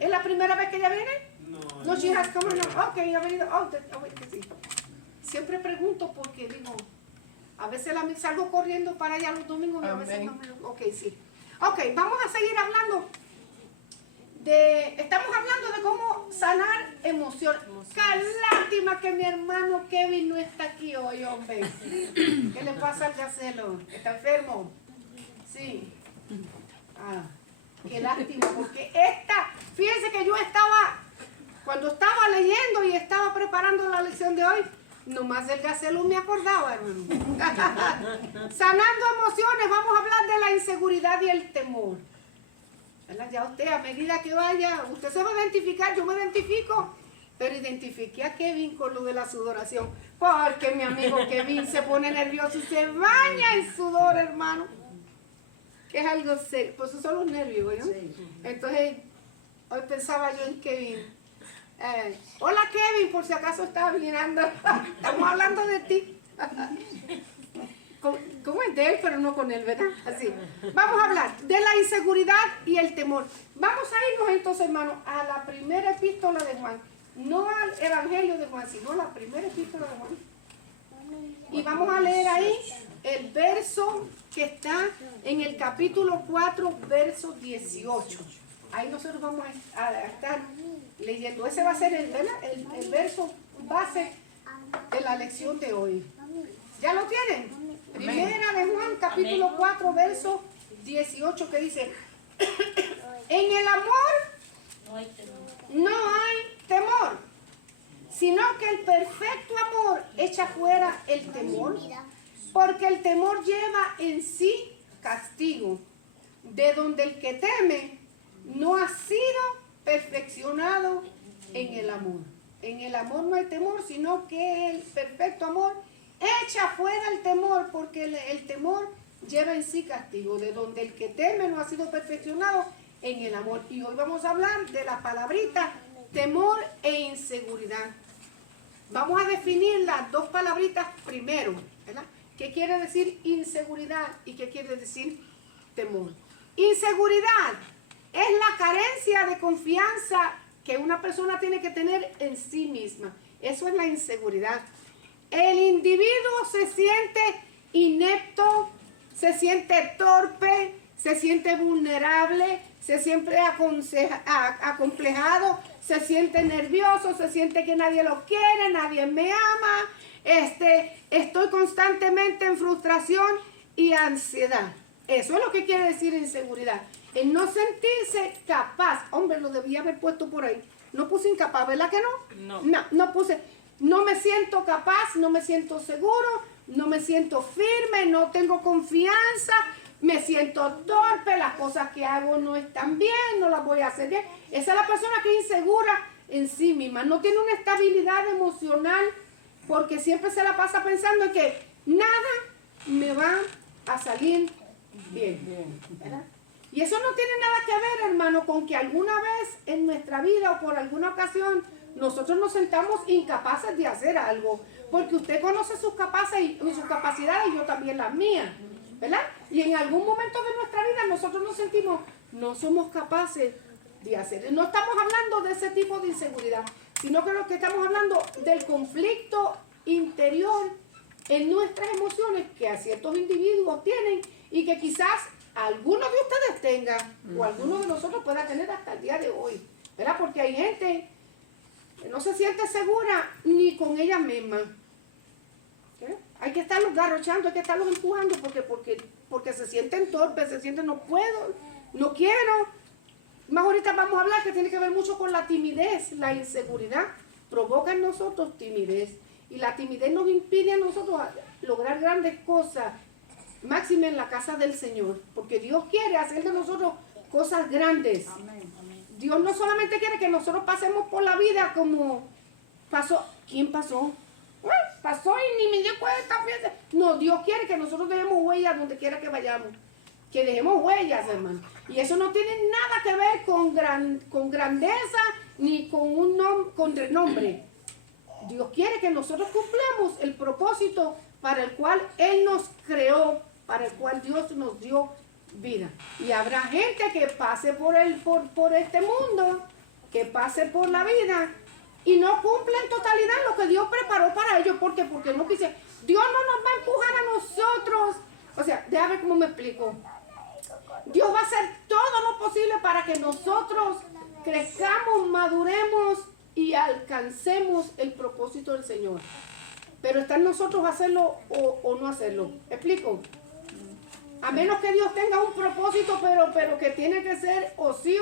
¿Es la primera vez que ella viene? No, she has come, no. Ok, ha venido. Sí. Siempre pregunto porque digo, a veces salgo corriendo para allá los domingos y a veces no me... Ok, sí. Ok, vamos a seguir hablando estamos hablando de cómo sanar emociones. Qué lástima que mi hermano Kevin no está aquí hoy, hombre. ¿Qué le pasa al Gacelo? ¿Está enfermo? Sí. Qué lástima, porque fíjense que yo cuando estaba leyendo y estaba preparando la lección de hoy, nomás del Gacelo me acordaba, hermano. Sanando emociones, vamos a hablar de la inseguridad y el temor. Ya usted, a medida que vaya, usted se va a identificar, yo me identifico, pero identifiqué a Kevin con lo de la sudoración, porque mi amigo Kevin se pone nervioso y se baña en sudor, hermano, que es algo serio, pues esos son los nervios, ¿no? Sí. Entonces, hoy pensaba yo en Kevin. Hola Kevin, por si acaso estaba mirando, estamos hablando de ti. ¿Cómo es de él, pero no con él, verdad? Así. Vamos a hablar de la inseguridad y el temor. Vamos a irnos entonces, hermanos, a la primera epístola de Juan. No al evangelio de Juan, sino a la primera epístola de Juan. Y vamos a leer ahí el verso que está en el capítulo 4, verso 18. Ahí nosotros vamos a estar leyendo. Ese va a ser el verso base de la lección de hoy. ¿Ya lo tienen? Primera de Juan, capítulo 4, verso 18, que dice: en el amor no hay temor, sino que el perfecto amor echa fuera el temor, porque el temor lleva en sí castigo, de donde el que teme no ha sido perfeccionado en el amor. En el amor no hay temor, sino que el perfecto amor echa fuera el temor, porque el temor lleva en sí castigo, de donde el que teme no ha sido perfeccionado en el amor. Y hoy vamos a hablar de la palabrita temor e inseguridad. Vamos a definir las dos palabritas primero, ¿verdad? ¿Qué quiere decir inseguridad y qué quiere decir temor? Inseguridad es la carencia de confianza que una persona tiene que tener en sí misma. Eso es la inseguridad. El individuo se siente inepto, se siente torpe, se siente vulnerable, se siente acomplejado, se siente nervioso, se siente que nadie lo quiere, nadie me ama, estoy constantemente en frustración y ansiedad. Eso es lo que quiere decir inseguridad. El no sentirse capaz. Hombre, lo debía haber puesto por ahí. No puse incapaz, ¿verdad que no? No puse. No me siento capaz, no me siento seguro, no me siento firme, no tengo confianza, me siento torpe, las cosas que hago no están bien, no las voy a hacer bien. Esa es la persona que es insegura en sí misma, no tiene una estabilidad emocional porque siempre se la pasa pensando en que nada me va a salir bien, ¿verdad? Y eso no tiene nada que ver, hermano, con que alguna vez en nuestra vida o por alguna ocasión nosotros nos sentamos incapaces de hacer algo, porque usted conoce sus capacidades y yo también las mías, ¿verdad? Y en algún momento de nuestra vida nosotros nos sentimos, no somos capaces de hacer. No estamos hablando de ese tipo de inseguridad, sino que lo que estamos hablando del conflicto interior en nuestras emociones que a ciertos individuos tienen y que quizás algunos de ustedes tengan o algunos de nosotros pueda tener hasta el día de hoy, ¿verdad? Porque hay gente que no se siente segura ni con ella misma. ¿Eh? Hay que estarlos garrochando, hay que estarlos empujando porque se sienten torpes, se sienten no puedo, no quiero. Más ahorita vamos a hablar que tiene que ver mucho con la timidez. La inseguridad provoca en nosotros timidez y la timidez nos impide a nosotros lograr grandes cosas, máxime en la casa del Señor, porque Dios quiere hacer de nosotros cosas grandes. Amén. Dios no solamente quiere que nosotros pasemos por la vida como pasó. ¿Quién pasó? Pasó y ni me dio cuenta, fíjate. No, Dios quiere que nosotros dejemos huellas donde quiera que vayamos. Que dejemos huellas, hermano. Y eso no tiene nada que ver con grandeza ni con renombre. Dios quiere que nosotros cumplamos el propósito para el cual Él nos creó, para el cual Dios nos dio vida. Y habrá gente que pase por este mundo que pase por la vida y no cumple en totalidad lo que Dios preparó para ellos. ¿Por qué? Porque no quise. Dios no nos va a empujar a nosotros. O sea, déjame ver cómo me explico. Dios va a hacer todo lo posible para que nosotros crezcamos, maduremos y alcancemos el propósito del Señor. Pero está en nosotros hacerlo o no hacerlo. ¿Explico? A menos que Dios tenga un propósito, pero que tiene que ser o sí,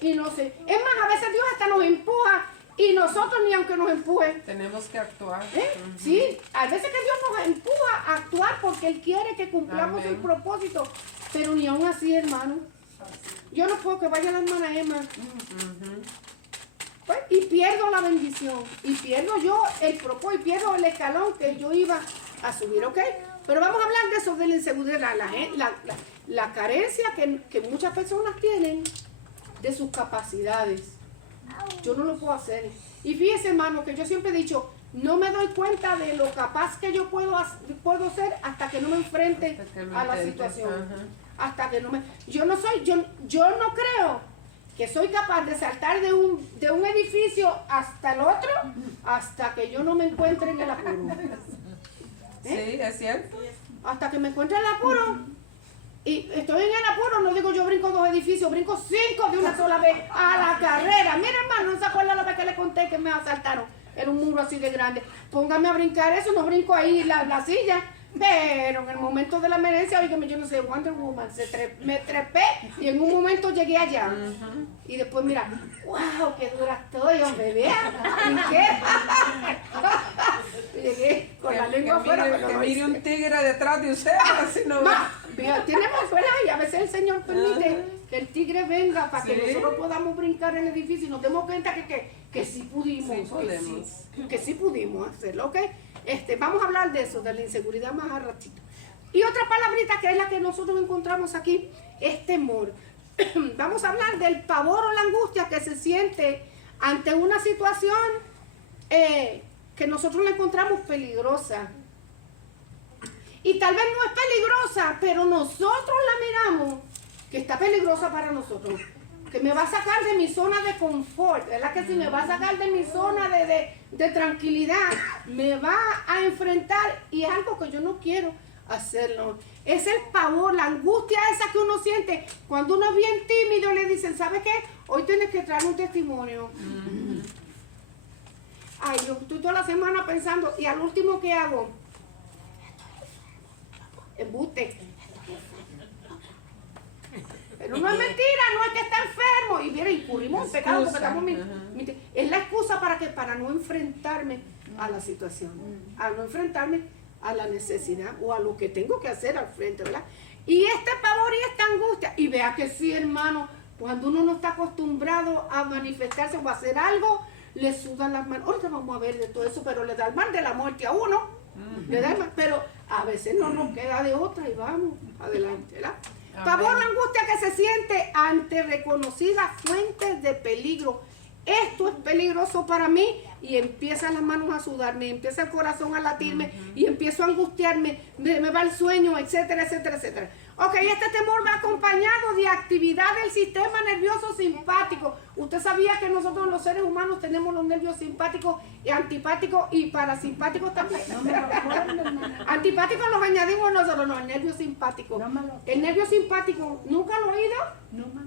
y no sé. Es más, a veces Dios hasta nos empuja y nosotros ni aunque nos empuje. Tenemos que actuar. Sí, a veces que Dios nos empuja a actuar porque Él quiere que cumplamos Amén. el propósito. Pero ni aún así, hermano. Yo no puedo que vaya la hermana Emma. Pues, y pierdo la bendición. Y pierdo yo el propósito. Y pierdo el escalón que yo iba a subir, ¿ok? Pero vamos a hablar de eso, de la inseguridad, la carencia que muchas personas tienen de sus capacidades. Yo no lo puedo hacer. Y fíjese, hermano, que yo siempre he dicho, no me doy cuenta de lo capaz que yo puedo ser hasta que no me enfrente a la situación. Hasta que no me... Yo no creo que soy capaz de saltar de un edificio hasta el otro hasta que yo no me encuentre en el apuro. Sí, es cierto. Hasta que me encuentre en el apuro. Y estoy en el apuro, no digo yo brinco 2 edificios, brinco 5 de una sola vez a la carrera. Mira, hermano, ¿no se acuerda la vez que le conté que me asaltaron? Era un muro así de grande. Póngame a brincar eso, no brinco ahí la silla. Pero en el momento de la emergencia, oígame, yo no sé, Wonder Woman, me trepé y en un momento llegué allá. Y después, mira, wow, qué dura estoy, hombre, vea. ¿Y qué? Llegué con la lengua afuera. Que mire un tigre detrás de usted, así no va. Tenemos fuera y a veces el Señor permite que el tigre venga para que nosotros podamos brincar en el edificio y nos demos cuenta que sí pudimos. Sí podemos. Que sí pudimos hacerlo, ¿ok? Vamos a hablar de eso, de la inseguridad más a ratito. Y otra palabrita que es la que nosotros encontramos aquí es temor. Vamos a hablar del pavor o la angustia que se siente ante una situación que nosotros la encontramos peligrosa. Y tal vez no es peligrosa, pero nosotros la miramos que está peligrosa para nosotros. Que me va a sacar de mi zona de confort, ¿verdad? Que si me va a sacar de mi zona de tranquilidad, me va a enfrentar y es algo que yo no quiero hacerlo. Es el pavor, la angustia esa que uno siente cuando uno es bien tímido y le dicen, ¿sabe qué? Hoy tienes que traer un testimonio. Ay, yo estoy toda la semana pensando y al último que hago, embuste. Pero no es mentira, no es que está enfermo. Y mira, incurrimos en pecado porque estamos es la excusa para no enfrentarme a la situación, a no enfrentarme a la necesidad o a lo que tengo que hacer al frente, ¿verdad? Y este pavor y esta angustia, y vea que sí, hermano, cuando uno no está acostumbrado a manifestarse o a hacer algo, le sudan las manos. Ahorita vamos a ver de todo eso, pero le da el mal de la muerte a uno, le da el mal, pero a veces no nos queda de otra y vamos adelante, ¿verdad? Pavor, la angustia que se siente ante reconocidas fuentes de peligro. Esto es peligroso para mí y empiezan las manos a sudarme, empieza el corazón a latirme y empiezo a angustiarme, me va el sueño, etcétera, etcétera, etcétera. Ok, este temor va acompañado de actividad del sistema nervioso simpático. Usted sabía que nosotros los seres humanos tenemos los nervios simpáticos y antipáticos y parasimpáticos también. Antipáticos los añadimos nosotros, no, el nervio simpático. El nervio simpático, ¿nunca lo he oído?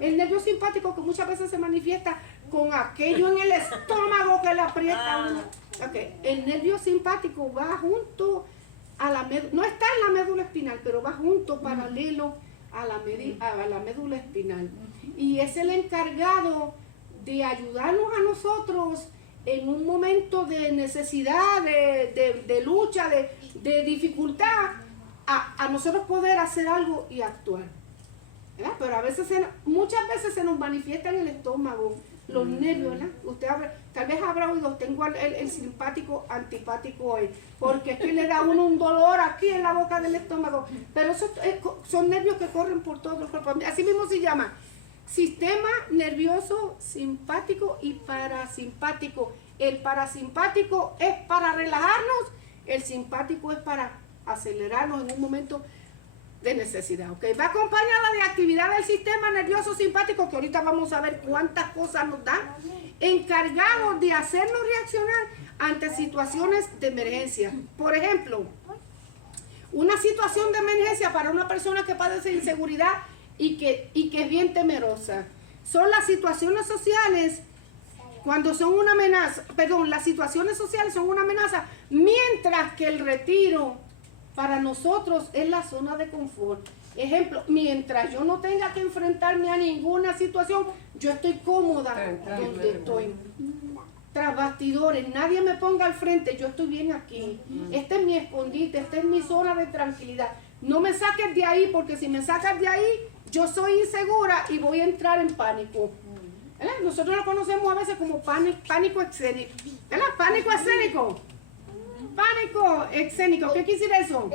El nervio simpático que muchas veces se manifiesta con aquello en el estómago que le aprieta a uno. Okay. El nervio simpático va junto a la médula, no está en la médula espinal, pero va junto, paralelo a la médula espinal. Y es el encargado de ayudarnos a nosotros en un momento de necesidad, de lucha, de dificultad, a nosotros poder hacer algo y actuar. ¿Verdad? Pero a veces, muchas veces se nos manifiesta en el estómago, los nervios, ¿verdad? Usted tal vez habrá oído, tengo el simpático antipático hoy, porque es que le da a uno un dolor aquí en la boca del estómago, pero esos son nervios que corren por todo el cuerpo. Así mismo se llama sistema nervioso simpático y parasimpático. El parasimpático es para relajarnos, el simpático es para acelerarnos en un momento de necesidad, ¿ok? Va acompañada de actividad del sistema nervioso simpático, que ahorita vamos a ver cuántas cosas nos dan, encargados de hacernos reaccionar ante situaciones de emergencia. Por ejemplo, una situación de emergencia para una persona que padece inseguridad y que es bien temerosa. Son las situaciones sociales cuando son una amenaza, perdón, las situaciones sociales son una amenaza, mientras que el retiro para nosotros es la zona de confort. Ejemplo, mientras yo no tenga que enfrentarme a ninguna situación, yo estoy cómoda donde estoy. Tras bastidores, nadie me ponga al frente, yo estoy bien aquí. Este es mi escondite, esta es mi zona de tranquilidad. No me saques de ahí, porque si me sacas de ahí, yo soy insegura y voy a entrar en pánico. ¿Verdad? Nosotros lo conocemos a veces como pánico escénico. ¿Verdad? Pánico escénico. Pánico escénico. ¿Qué quiere decir eso?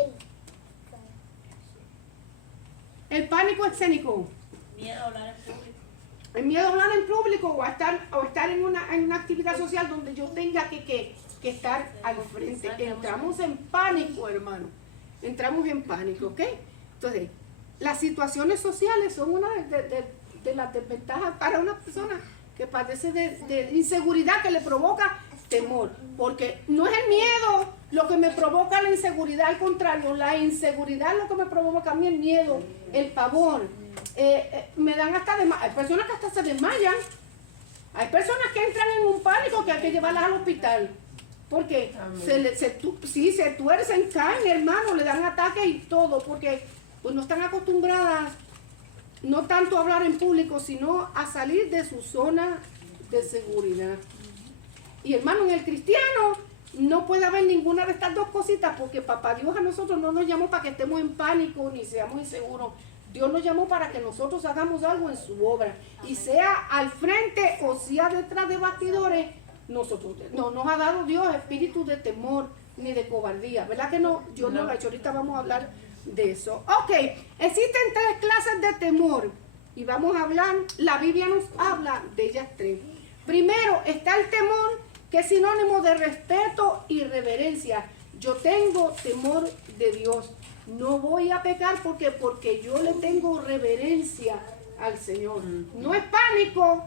El pánico escénico. Miedo a hablar en público. El miedo a hablar en público o estar en una actividad social donde yo tenga que estar al frente. Entramos en pánico, hermano. Entramos en pánico, ¿ok? Entonces, las situaciones sociales son una de las desventajas para una persona que padece de inseguridad, que le provoca temor, porque no es el miedo lo que me provoca la inseguridad, al contrario, la inseguridad es lo que me provoca a mí el miedo, el pavor. Me dan hasta hay personas que hasta se desmayan, hay personas que entran en un pánico que hay que llevarlas al hospital, porque se tuercen, caen, hermano, le dan ataques y todo, porque pues no están acostumbradas no tanto a hablar en público, sino a salir de su zona de seguridad. Y hermano, en el cristiano no puede haber ninguna de estas dos cositas, porque papá Dios a nosotros no nos llamó para que estemos en pánico ni seamos inseguros. Dios nos llamó para que nosotros hagamos algo en su obra, y sea al frente o sea detrás de bastidores. Nosotros no nos ha dado Dios espíritu de temor ni de cobardía, ¿verdad que no? Dios no lo ha hecho. Ahorita vamos a hablar de eso. Ok, existen 3 clases de temor y vamos a hablar, la Biblia nos habla de ellas 3. Primero está el temor, que es sinónimo de respeto y reverencia. Yo tengo temor de Dios, no voy a pecar porque yo le tengo reverencia al Señor. No es pánico,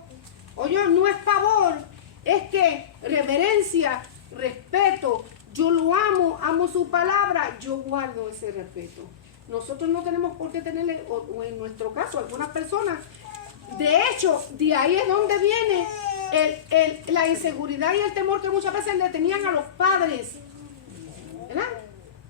oye, no es pavor, es que reverencia, respeto. Yo lo amo su palabra, yo guardo ese respeto. Nosotros no tenemos por qué tenerle, o en nuestro caso, algunas personas. De hecho, de ahí es donde viene la inseguridad y el temor que muchas veces le tenían a los padres. ¿Verdad?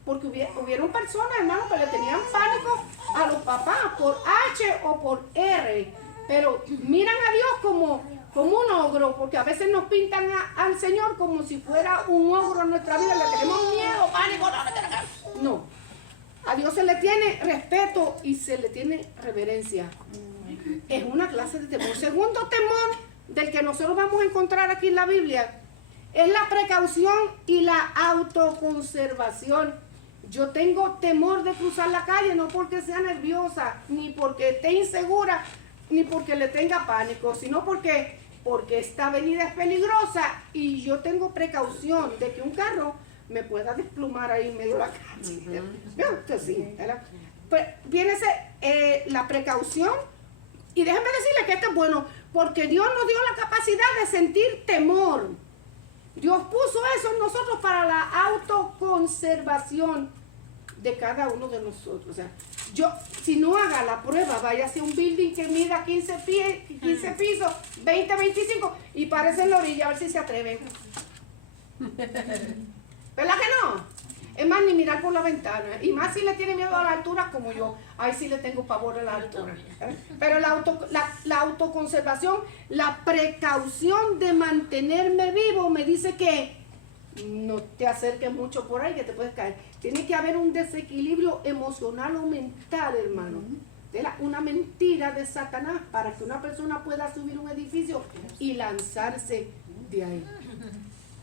Porque hubieron personas, hermano, que le tenían pánico a los papás por H o por R. Pero miran a Dios como un ogro, porque a veces nos pintan al Señor como si fuera un ogro en nuestra vida. Le tenemos miedo, pánico, no. A Dios se le tiene respeto y se le tiene reverencia. Es una clase de temor. Segundo temor del que nosotros vamos a encontrar aquí en la Biblia es la precaución y la autoconservación. Yo tengo temor de cruzar la calle, no porque sea nerviosa, ni porque esté insegura, ni porque le tenga pánico, sino porque esta avenida es peligrosa y yo tengo precaución de que un carro me pueda desplumar ahí en medio de la calle. ¿No? Sí, pues, viene la precaución, y déjenme decirle que esto es bueno, porque Dios nos dio la capacidad de sentir temor. Dios puso eso en nosotros para la autoconservación de cada uno de nosotros. O sea, si no haga la prueba, vaya hacia un building que mida 15 pisos, 20, 25, y párese en la orilla a ver si se atreve. ¿Verdad que no? Es más, ni mirar por la ventana. Y más si le tiene miedo a la altura como yo. Ahí sí le tengo pavor a la altura. Pero la autoconservación, la precaución de mantenerme vivo, me dice que no te acerques mucho por ahí, que te puedes caer. Tiene que haber un desequilibrio emocional o mental, hermano. Una mentira de Satanás para que una persona pueda subir un edificio y lanzarse de ahí.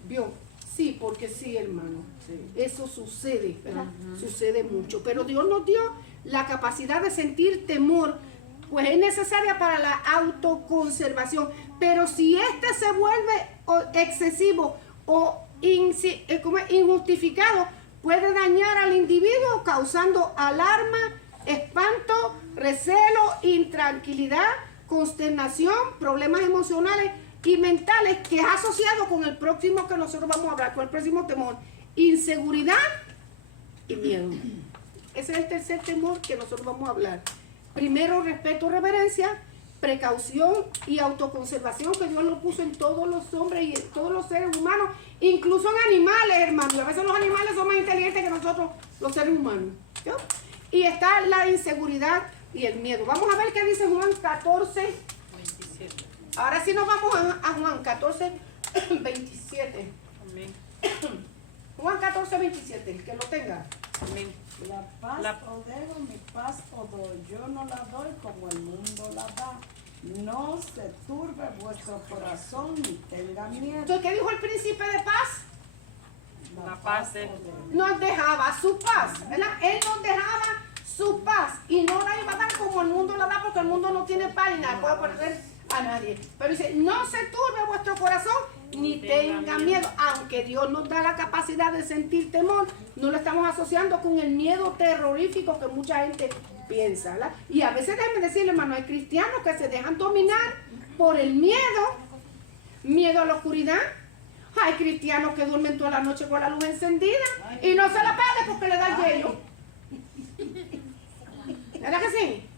¿Vio? Sí, porque sí, hermano. Sí. Eso sucede, ¿verdad? Sucede mucho. Pero Dios nos dio la capacidad de sentir temor, pues es necesaria para la autoconservación. Pero si este se vuelve excesivo o injustificado, puede dañar al individuo causando alarma espanto, recelo, intranquilidad, consternación, problemas emocionales y mentales que es asociado con el próximo que nosotros vamos a hablar, con el próximo temor, inseguridad y miedo. Ese es el tercer temor que nosotros vamos a hablar. Primero, respeto, reverencia, precaución y autoconservación, que Dios lo puso en todos los hombres y en todos los seres humanos, incluso en animales, hermanos. Y a veces los animales son más inteligentes que nosotros, los seres humanos, ¿no? Y está la inseguridad y el miedo. Vamos a ver qué dice Juan 14, 27. Ahora sí nos vamos a Juan 14, 27. Amén. Juan 14, 27, el que lo tenga. Amén. La paz os dejo, mi paz os doy. Yo no la doy como el mundo la da. No se turbe vuestro corazón ni tenga miedo. Entonces, ¿qué dijo el príncipe de paz? La paz de- os dejo. Nos dejaba su paz, ¿verdad? Él nos dejaba su paz y no la iba a dar como el mundo la da, porque el mundo no tiene paz y nada puede perder a nadie. Pero dice, no se turbe vuestro corazón ni tenga miedo. Aunque Dios nos da la capacidad de sentir temor, no lo estamos asociando con el miedo terrorífico que mucha gente piensa, ¿verdad? Y a veces, déjenme decirle, hermano, hay cristianos que se dejan dominar por el miedo, miedo a la oscuridad. Hay cristianos que duermen toda la noche con la luz encendida y no se la apaga porque le da el hielo. ¿Verdad que sí?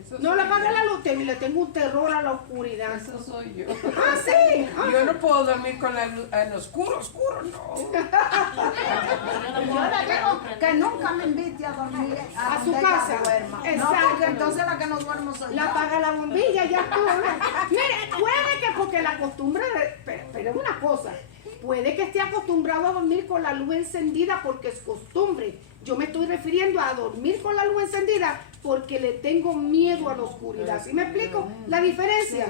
Eso No soy le apaga yo. la luz, le tengo un terror a la oscuridad. Eso soy yo. Ah, sí. Ah. Yo no puedo dormir con la luz en oscuro, no. Yo le digo que nunca me invite a dormir A su donde ella casa. duerma. Exacto. No, porque entonces la que no duermo soy La yo. apaga la bombilla, ya tú. Mire, puede que porque la costumbre, pero es una cosa, puede que esté acostumbrado a dormir con la luz encendida porque es costumbre. Yo me estoy refiriendo a dormir con la luz encendida porque le tengo miedo a la oscuridad. ¿Sí me explico la diferencia?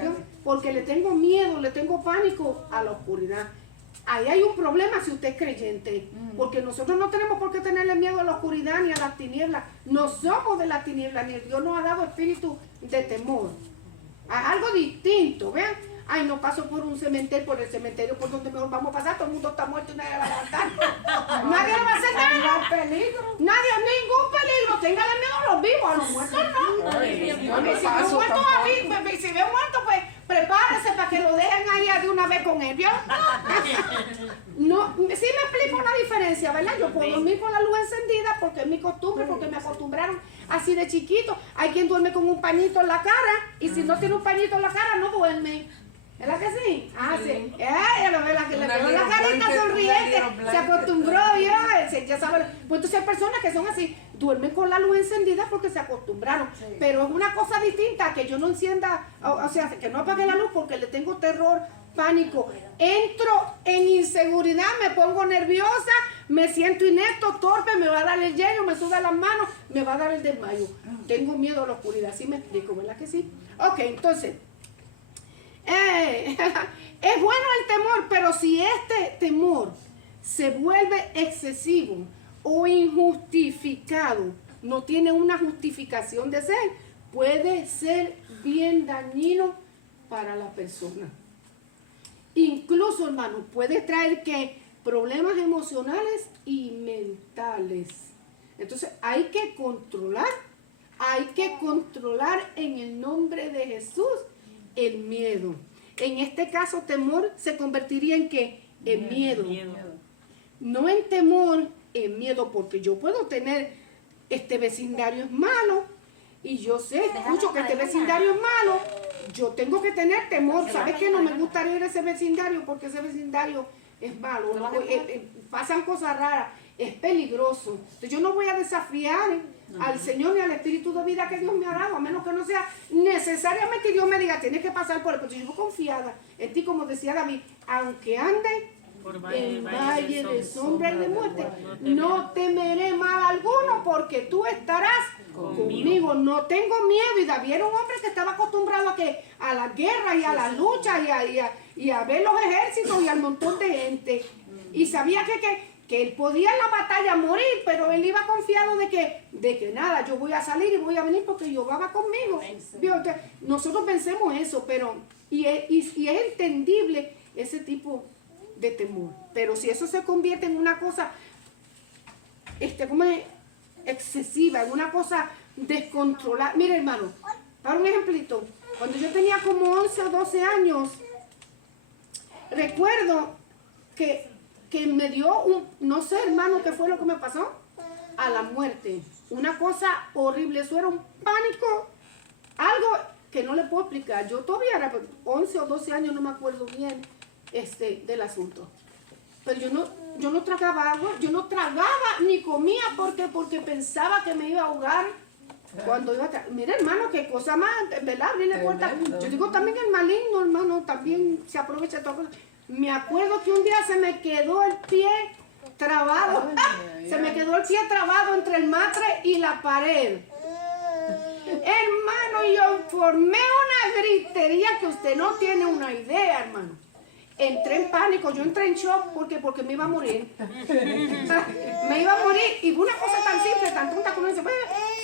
¿No? Porque le tengo miedo, le tengo pánico a la oscuridad. Ahí hay un problema si usted es creyente, porque nosotros no tenemos por qué tenerle miedo a la oscuridad ni a las tinieblas. No somos de las tinieblas, ni Dios nos ha dado espíritu de temor. A algo distinto, ¿vean? Ay, no paso por un cementerio, por el cementerio por donde mejor vamos a pasar, todo el mundo está muerto y nadie va a levantar. Nadie le va a hacer nada. No hay peligro. Nadie, ningún peligro. Téngale miedo a los vivos, a los muertos no. Ay, yo A mí, no si ve paso muerto, tampoco. si ve muerto, pues prepárese para que lo dejen ahí de una vez con él, ¿vio? No, sí me explico la diferencia, ¿verdad? Yo puedo dormir con la luz encendida porque es mi costumbre, porque me acostumbraron así de chiquito. Hay quien duerme con un pañito en la cara y si no tiene un pañito en la cara no duerme. ¿Verdad que sí? Ah, sí. Ya lo ve, la que le Una veo la little carita blanket, sonriente, una little se blanket. acostumbró, ya sabe. Pues entonces hay personas que son así, duermen con la luz encendida porque se acostumbraron. Sí. Pero es una cosa distinta que yo no encienda, o sea, que no apague la luz porque le tengo terror, pánico. Entro en inseguridad, me pongo nerviosa, me siento inepto, torpe, me va a dar el hielo, me sube las manos, me va a dar el desmayo. Tengo miedo a la oscuridad, ¿sí me explico, verdad que sí? Ok, entonces, es bueno el temor, pero si este temor se vuelve excesivo o injustificado, no tiene una justificación de ser, puede ser bien dañino para la persona. Incluso, hermano, puede traer que problemas emocionales y mentales. Entonces hay que controlar en el nombre de Jesús el miedo. En este caso, temor se convertiría en ¿qué? En miedo. No en temor, en miedo, porque yo puedo tener este vecindario es malo y yo sé, escucho que este vecindario es malo, yo tengo que tener temor. ¿Sabes qué? No me gustaría ir a ese vecindario porque ese vecindario es malo, ¿no? Pasan cosas raras, es peligroso. Entonces yo no voy a desafiar al Señor ni al Espíritu de vida que Dios me ha dado, a menos que no sea necesariamente Dios me diga, tienes que pasar por él. Pero yo vivo confiada en ti, como decía David, aunque ande en valle de sombra y de muerte, no temeré mal alguno porque tú estarás conmigo. No tengo miedo. Y David era un hombre que estaba acostumbrado a la guerra y a la lucha y a ver los ejércitos y al montón de gente. Y sabía que él podía en la batalla morir, pero él iba confiado de que nada, yo voy a salir y voy a venir porque Jehová va conmigo. Nosotros pensemos eso, pero y es entendible ese tipo de temor. Pero si eso se convierte en una cosa excesiva, en una cosa descontrolada. Mire, hermano, para un ejemplito, cuando yo tenía como 11 o 12 años, recuerdo que me dio no sé, hermano, qué fue lo que me pasó, a la muerte. Una cosa horrible, eso era un pánico, algo que no le puedo explicar. Yo todavía era 11 o 12 años, no me acuerdo bien del asunto. Pero yo no tragaba agua, yo no tragaba ni comía porque pensaba que me iba a ahogar cuando iba a mira, hermano, qué cosa más, ¿verdad? Abrirle puertas. Yo digo también el maligno, hermano, también se aprovecha de todo. Me acuerdo que un día se me quedó el pie trabado, se me quedó el pie trabado entre el matre y la pared. Hermano, yo formé una gritería que usted no tiene una idea, hermano. Entré en pánico, yo entré en shock porque me iba a morir. Me iba a morir. Y una cosa tan simple, tan tonta que uno dice,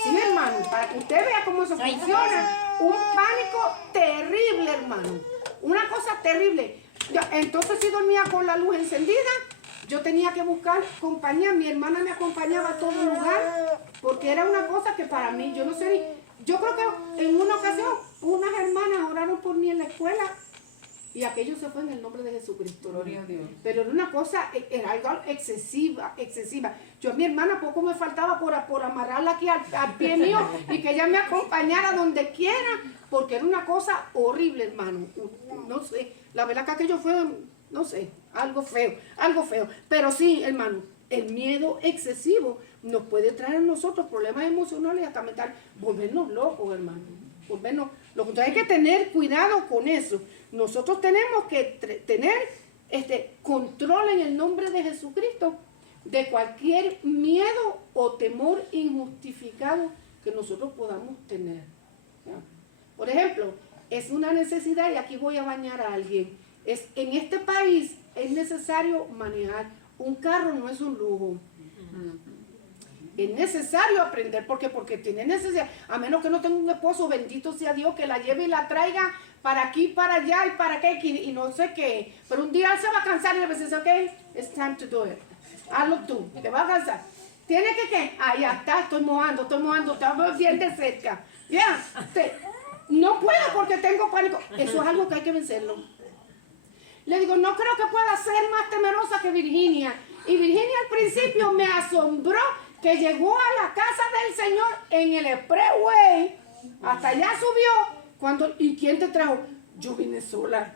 sí, hermano, para que usted vea cómo eso funciona. Un pánico terrible, hermano. Una cosa terrible. Entonces sí dormía con la luz encendida. Yo tenía que buscar compañía. Mi hermana me acompañaba a todo lugar porque era una cosa que para mí, yo no sé, yo creo que en una ocasión unas hermanas oraron por mí en la escuela y aquello se fue en el nombre de Jesucristo. Gloria a Dios. Pero era una cosa, era algo excesiva. Yo a mi hermana poco me faltaba por amarrarla aquí al pie mío y que ella me acompañara donde quiera, porque era una cosa horrible, hermano. No sé, la verdad que aquello fue, no sé, algo feo. Pero sí, hermano, el miedo excesivo nos puede traer a nosotros problemas emocionales y hasta mental, volvernos locos, hermano. Volvernos locos. Entonces hay que tener cuidado con eso. Nosotros tenemos que tener control en el nombre de Jesucristo de cualquier miedo o temor injustificado que nosotros podamos tener. ¿Ya? Por ejemplo, es una necesidad, y aquí voy a bañar a alguien, en este país es necesario manejar. Un carro no es un lujo. Es necesario aprender, porque tiene necesidad, a menos que no tenga un esposo, bendito sea Dios, que la lleve y la traiga para aquí, para allá y para qué, y no sé qué. Pero un día se va a cansar y le va a decir, ok, it's time to do it. Hazlo tú, te va a cansar. Tiene que qué, ya está, estoy mojando, estamos bien de cerca. Ya, no puedo porque tengo pánico. Eso es algo que hay que vencerlo. Le digo, no creo que pueda ser más temerosa que Virginia. Y Virginia al principio me asombró que llegó a la casa del Señor en el expressway, hasta allá subió, ¿y quién te trajo? Yo vine sola.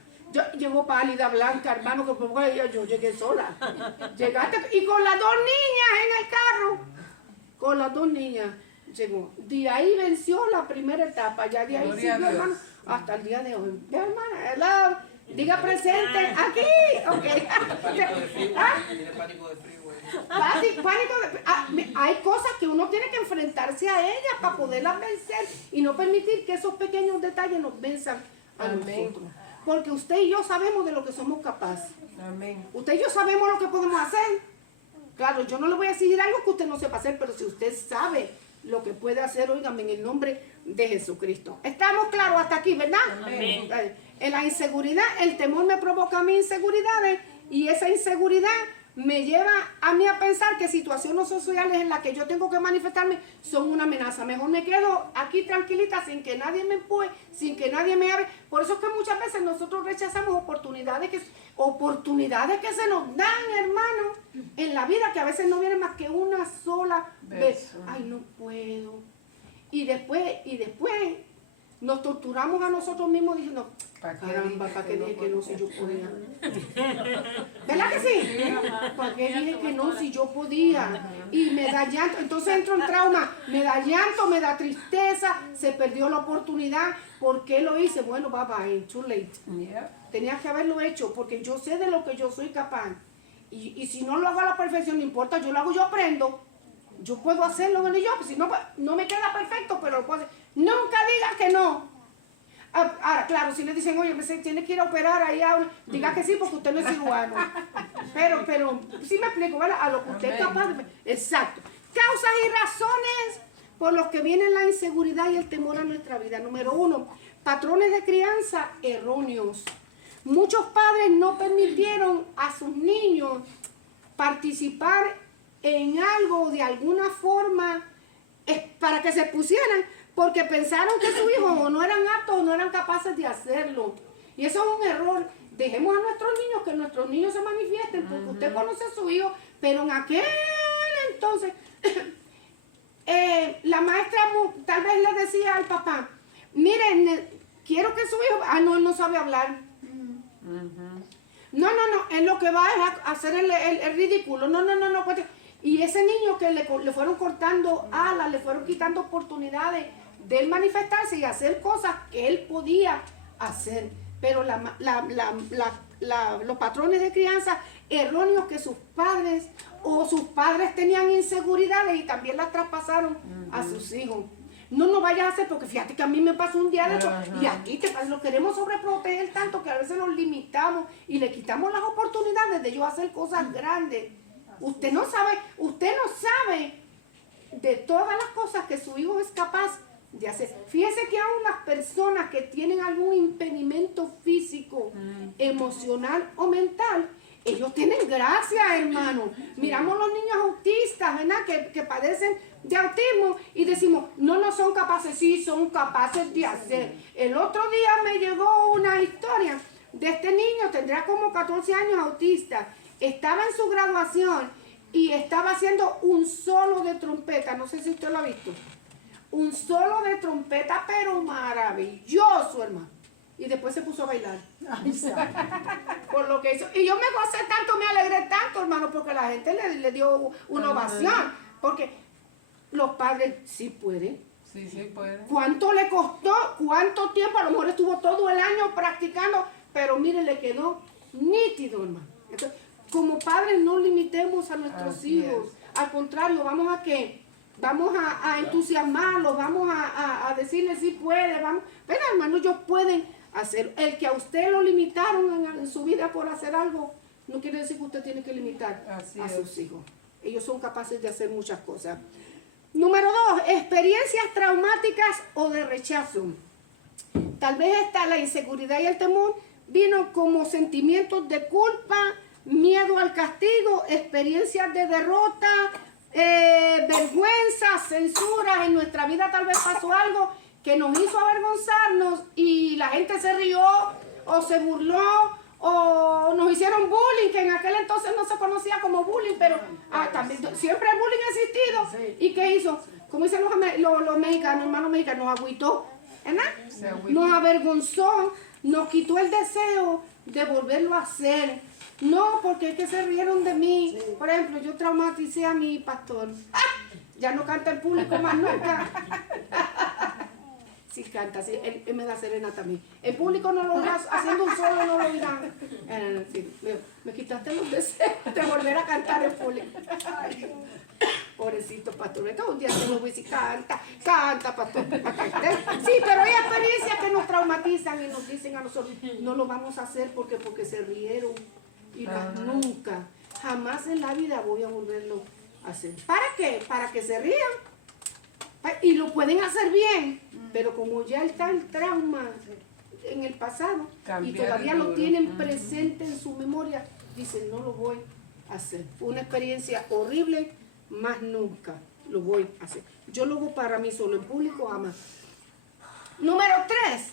Llegó pálida, blanca, hermano, yo llegué sola. Llegaste, y con las 2 niñas en el carro. Con las 2 niñas llegó. De ahí venció la primera etapa, ya de ahí siguió, hermano, hasta el día de hoy. Ya, hermana, hello. Diga presente, aquí, ok. Tiene pánico de frío, Hay cosas que uno tiene que enfrentarse a ellas para poderlas vencer y no permitir que esos pequeños detalles nos venzan a nosotros. Porque usted y yo sabemos de lo que somos capaces. Amén. Usted y yo sabemos lo que podemos hacer. Claro, yo no le voy a exigir algo que usted no sepa hacer, pero si usted sabe lo que puede hacer, óigame, en el nombre de Jesucristo. Estamos claros hasta aquí, ¿verdad? Amén. En la inseguridad, el temor me provoca mis inseguridades y esa inseguridad me lleva a mí a pensar que situaciones sociales en las que yo tengo que manifestarme son una amenaza. Mejor me quedo aquí tranquilita sin que nadie me empuje, sin que nadie me hable. Por eso es que muchas veces nosotros rechazamos oportunidades que se nos dan, hermano, en la vida, que a veces no vienen más que una sola vez. Ay, no puedo. Y después nos torturamos a nosotros mismos diciendo, caramba, ¿para qué dije que no si yo podía? ¿Verdad que sí? ¿Para qué dije que no si yo podía? Y me da llanto, entonces entro en trauma, me da llanto, me da tristeza, se perdió la oportunidad. ¿Por qué lo hice? Bueno, bye, too late. Yeah. Tenías que haberlo hecho porque yo sé de lo que yo soy capaz. Y si no lo hago a la perfección, no importa, yo lo hago, yo aprendo. Yo puedo hacerlo, bueno, yo, si no, no me queda perfecto, pero lo puedo hacer. Nunca diga que no. Ahora, claro, si le dicen, oye, se tiene que ir a operar ahí, diga que sí, porque usted no es cirujano. Pero, sí me explico, ¿verdad? A lo que usted es capaz de... Exacto. Causas y razones por los que viene la inseguridad y el temor a nuestra vida. Número 1, patrones de crianza erróneos. Muchos padres no permitieron a sus niños participar en algo de alguna forma para que se pusieran, porque pensaron que sus hijos o no eran aptos o no eran capaces de hacerlo. Y eso es un error. Dejemos a nuestros niños que nuestros niños se manifiesten, porque usted conoce a su hijo, pero en aquel entonces, la maestra tal vez le decía al papá, miren, quiero que su hijo, no, él no sabe hablar. No, él lo que va es a hacer el ridículo, no, pues, y ese niño que le fueron cortando alas, le fueron quitando oportunidades de él manifestarse y hacer cosas que él podía hacer. Pero los patrones de crianza erróneos que sus padres tenían inseguridades y también las traspasaron a sus hijos. No vayas a hacer, porque fíjate que a mí me pasó un día de eso y a ti te pasa. Lo queremos sobreproteger tanto que a veces los limitamos y le quitamos las oportunidades de ellos hacer cosas grandes. Usted no sabe de todas las cosas que su hijo es capaz de hacer. Fíjese que aún las personas que tienen algún impedimento físico, emocional o mental, ellos tienen gracia, hermano. Miramos los niños autistas, ¿verdad? Que padecen de autismo y decimos, no son capaces. Sí, son capaces de hacer. El otro día me llegó una historia de este niño, tendrá como 14 años, autista. Estaba en su graduación y estaba haciendo un solo de trompeta. No sé si usted lo ha visto. Un solo de trompeta, pero maravilloso, hermano. Y después se puso a bailar. Por lo que hizo. Y yo me gocé tanto, me alegré tanto, hermano, porque la gente le dio una ovación. Porque los padres sí pueden. Sí, pueden. ¿Cuánto le costó? ¿Cuánto tiempo? A lo mejor estuvo todo el año practicando, pero mire, le quedó nítido, hermano. Entonces, como padres no limitemos a nuestros hijos. Al contrario, vamos a entusiasmarlos, vamos a decirles si puede, vamos. Pero hermano, ellos pueden hacer. El que a usted lo limitaron en su vida por hacer algo, no quiere decir que usted tiene que limitar a sus hijos. Ellos son capaces de hacer muchas cosas. Número 2, experiencias traumáticas o de rechazo. Tal vez la inseguridad y el temor vino como sentimientos de culpa, miedo al castigo, experiencias de derrota, vergüenza, censura. En nuestra vida tal vez pasó algo que nos hizo avergonzarnos y la gente se rió o se burló o nos hicieron bullying, que en aquel entonces no se conocía como bullying, pero también, siempre el bullying ha existido. ¿Y qué hizo? Como dicen los mexicanos, hermanos mexicanos, nos agüitó, ¿verdad? Nos avergonzó, nos quitó el deseo de volverlo a hacer. No, porque es que se rieron de mí. Por ejemplo, yo traumaticé a mi pastor. Ya no canta en público más nunca. Sí canta, sí, él me da serenata a mí. En público no lo oirá, haciendo un solo no lo oirán. Sí, me quitaste los deseos de volver a cantar en público. Pobrecito pastor, un día se lo voy a decir, canta, pastor. Sí, pero hay experiencias que nos traumatizan y nos dicen a nosotros, no lo vamos a hacer porque se rieron. Y más nunca, jamás en la vida voy a volverlo a hacer. ¿Para qué? Para que se rían. Y lo pueden hacer bien, pero como ya está el trauma en el pasado y todavía lo tienen presente en su memoria, dicen, no lo voy a hacer. Fue una experiencia horrible, más nunca lo voy a hacer. Yo lo hago para mí solo, en público jamás. Número 3,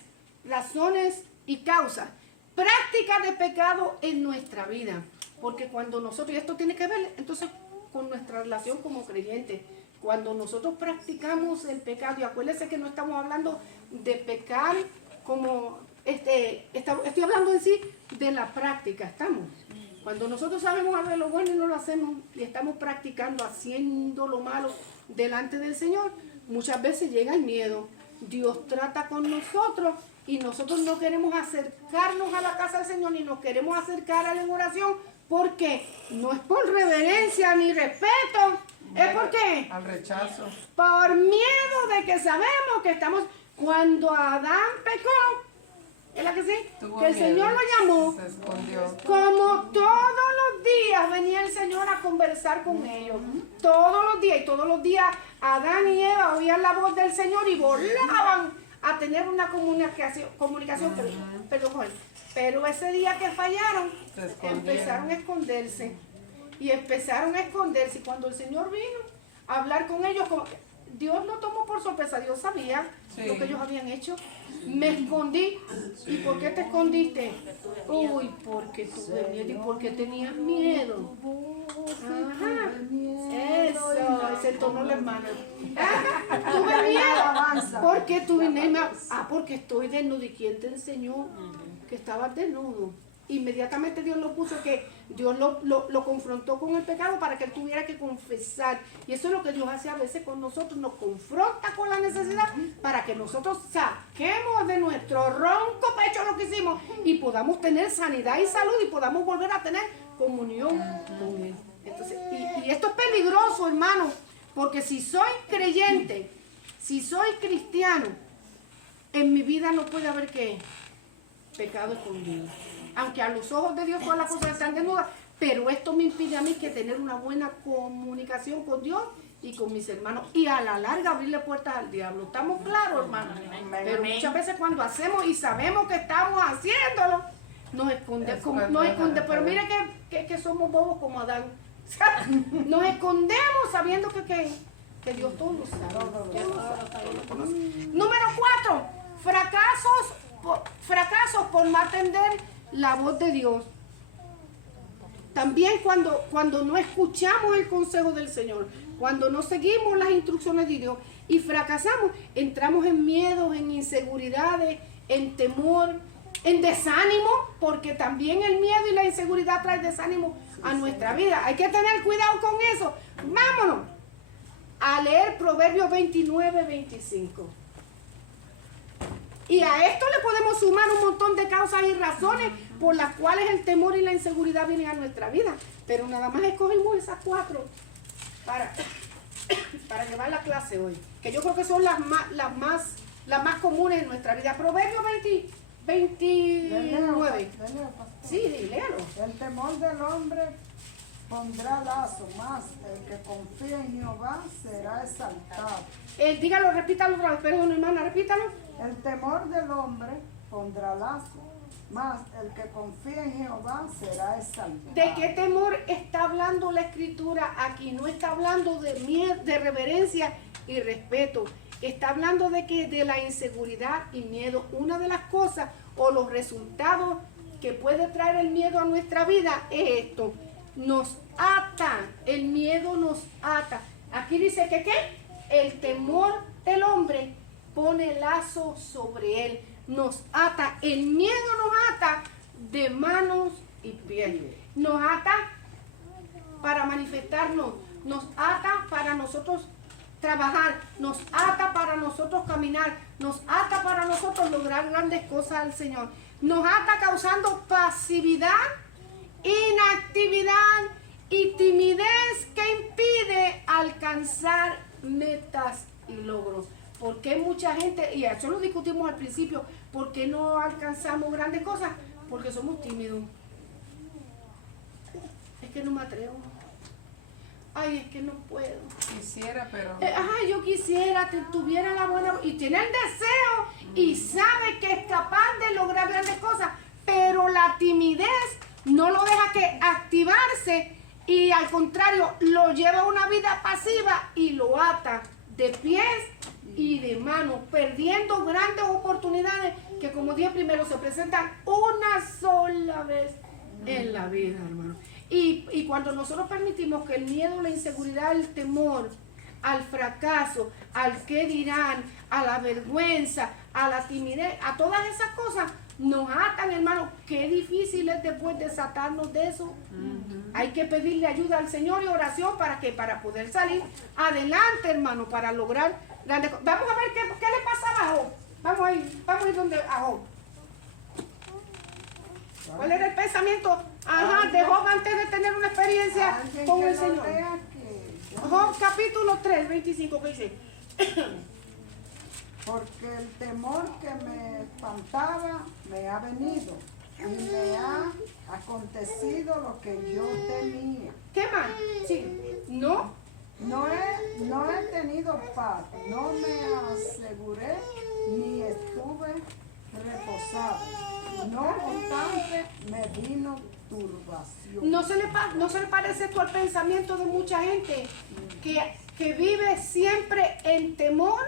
razones y causas. Práctica de pecado en nuestra vida. Porque cuando nosotros, y esto tiene que ver entonces con nuestra relación como creyentes, cuando nosotros practicamos el pecado, y acuérdense que no estamos hablando de pecar como, estoy hablando en sí de la práctica, estamos. Cuando nosotros sabemos hacer lo bueno y no lo hacemos, y estamos practicando, haciendo lo malo delante del Señor, muchas veces llega el miedo. Dios trata con nosotros y nosotros no queremos acercarnos a la casa del Señor, ni nos queremos acercar a la oración, porque no es por reverencia ni respeto. ¿Es por qué? Al rechazo. Por miedo de que sabemos que estamos... Cuando Adán pecó, ¿es la que sí? Que el Señor lo llamó. Se escondió. Como todos los días venía el Señor a conversar con ellos. Todos los días. Y todos los días Adán y Eva oían la voz del Señor y volaban a tener una comunicación. Pero ese día que fallaron, empezaron a esconderse. Y empezaron a esconderse. Y cuando el Señor vino a hablar con ellos, Dios lo tomó por sorpresa. Dios sabía Sí. lo que ellos habían hecho. Me escondí. ¿Y por qué te escondiste? Uy, porque tuve miedo. ¿Y por qué tenías miedo? Ajá. Eso, ese tono la hermana. Tuve miedo. ¿Por qué tuve miedo? Porque estoy desnudo. ¿Y quién te enseñó que estabas desnudo? Inmediatamente Dios lo puso, que Dios lo confrontó con el pecado para que él tuviera que confesar. Y eso es lo que Dios hace a veces con nosotros, nos confronta con la necesidad para que nosotros saquemos de nuestro ronco pecho lo que hicimos y podamos tener sanidad y salud y podamos volver a tener comunión con Él. Entonces, y esto es peligroso, hermano, porque si soy creyente, si soy cristiano, en mi vida no puede haber que pecado escondido. Aunque a los ojos de Dios todas las cosas están desnudas, pero esto me impide a mí que tener una buena comunicación con Dios y con mis hermanos. Y a la larga abrirle puertas al diablo. ¿Estamos claros, hermanos? Pero muchas veces cuando hacemos y sabemos que estamos haciéndolo, nos escondemos. Pero mire que somos bobos como Adán. Nos escondemos sabiendo que Dios todo lo sabe. Número 4. Fracasos por no atender la voz de Dios. También cuando no escuchamos el consejo del Señor, cuando no seguimos las instrucciones de Dios y fracasamos, entramos en miedos, en inseguridades, en temor, en desánimo, porque también el miedo y la inseguridad traen desánimo a nuestra vida. Hay que tener cuidado con eso. Vámonos a leer Proverbios 29-25. Y a esto le podemos sumar un montón de causas y razones por las cuales el temor y la inseguridad vienen a nuestra vida. Pero nada más escogimos esas 4 para llevar la clase hoy. Que yo creo que son las más comunes en nuestra vida. Proverbios 29. Sí, léalo. El temor del hombre pondrá lazo, mas el que confía en Jehová será exaltado. Dígalo, repítalo otra vez. Perdón, hermana, repítalo. El temor del hombre pondrá lazo, mas el que confía en Jehová será exaltado. ¿De qué temor está hablando la Escritura aquí? No está hablando de miedo, de reverencia y respeto. Está hablando de la inseguridad y miedo. Una de las cosas o los resultados que puede traer el miedo a nuestra vida es esto. Nos ata, el miedo nos ata. Aquí dice que ¿qué? El temor del hombre pone lazo sobre él, nos ata. El miedo nos ata de manos y pies. Nos ata para manifestarnos, nos ata para nosotros trabajar, nos ata para nosotros caminar, nos ata para nosotros lograr grandes cosas al Señor. Nos ata causando pasividad, inactividad y timidez que impide alcanzar metas y logros. ¿Por qué mucha gente, y eso lo discutimos al principio, por qué no alcanzamos grandes cosas? Porque somos tímidos. Es que no me atrevo. Ay, es que no puedo. Quisiera, pero Yo quisiera que tuviera la buena, y tiene el deseo y sabe que es capaz de lograr grandes cosas, pero la timidez no lo deja que activarse y al contrario lo lleva a una vida pasiva y lo ata de pies y de manos, perdiendo grandes oportunidades que, como dije primero, se presentan una sola vez en la vida, hermano. Y cuando nosotros permitimos que el miedo, la inseguridad, el temor, al fracaso, al qué dirán, a la vergüenza, a la timidez, a todas esas cosas, nos atan, hermano. Qué difícil es después desatarnos de eso. Hay que pedirle ayuda al Señor y oración para poder salir adelante, hermano, para lograr grandes cosas. Vamos a ver qué le pasaba a Job. Vamos a ir donde a Job. ¿Cuál era el pensamiento de Job antes de tener una experiencia con el Señor? Job capítulo 3, 25, que dice: porque el temor que me espantaba me ha venido y me ha acontecido lo que yo temía. ¿Qué más? Sí. No he tenido paz, no me aseguré ni estuve reposado. No obstante, me vino turbación. ¿No se le parece esto al pensamiento de mucha gente? Que que vive siempre en temor,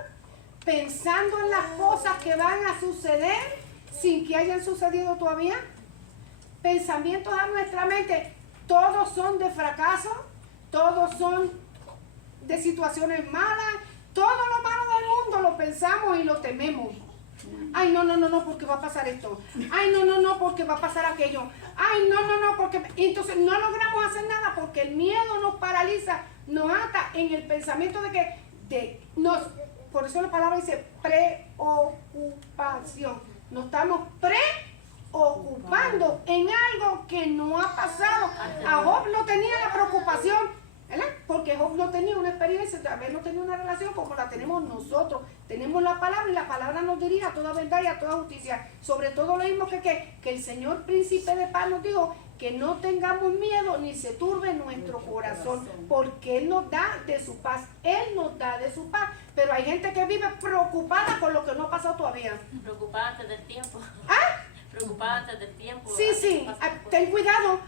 pensando en las cosas que van a suceder sin que hayan sucedido todavía? Pensamientos a nuestra mente, todos son de fracaso, todos son de situaciones malas, todo lo malo del mundo lo pensamos y lo tememos. Ay, no, porque va a pasar esto. Ay, no, porque va a pasar aquello. Ay, no, porque... Entonces no logramos hacer nada porque el miedo nos paraliza, nos ata en el pensamiento de que por eso la palabra dice preocupación. Nos estamos preocupando en algo que no ha pasado. A Job no tenía la preocupación, ¿verdad? Porque Job no tenía una experiencia, tal vez no tenía una relación como la tenemos nosotros. Tenemos la palabra y la palabra nos dirige a toda verdad y a toda justicia. Sobre todo lo mismo que el Señor Príncipe de Paz nos dijo, que no tengamos miedo ni se turbe nuestro corazón, porque Él nos da de su paz. Él nos da de su paz. Pero hay gente que vive preocupada por lo que no ha pasado todavía. Preocupada antes del tiempo. ¿Ah? Preocupada antes del tiempo. Sí, ten cuidado.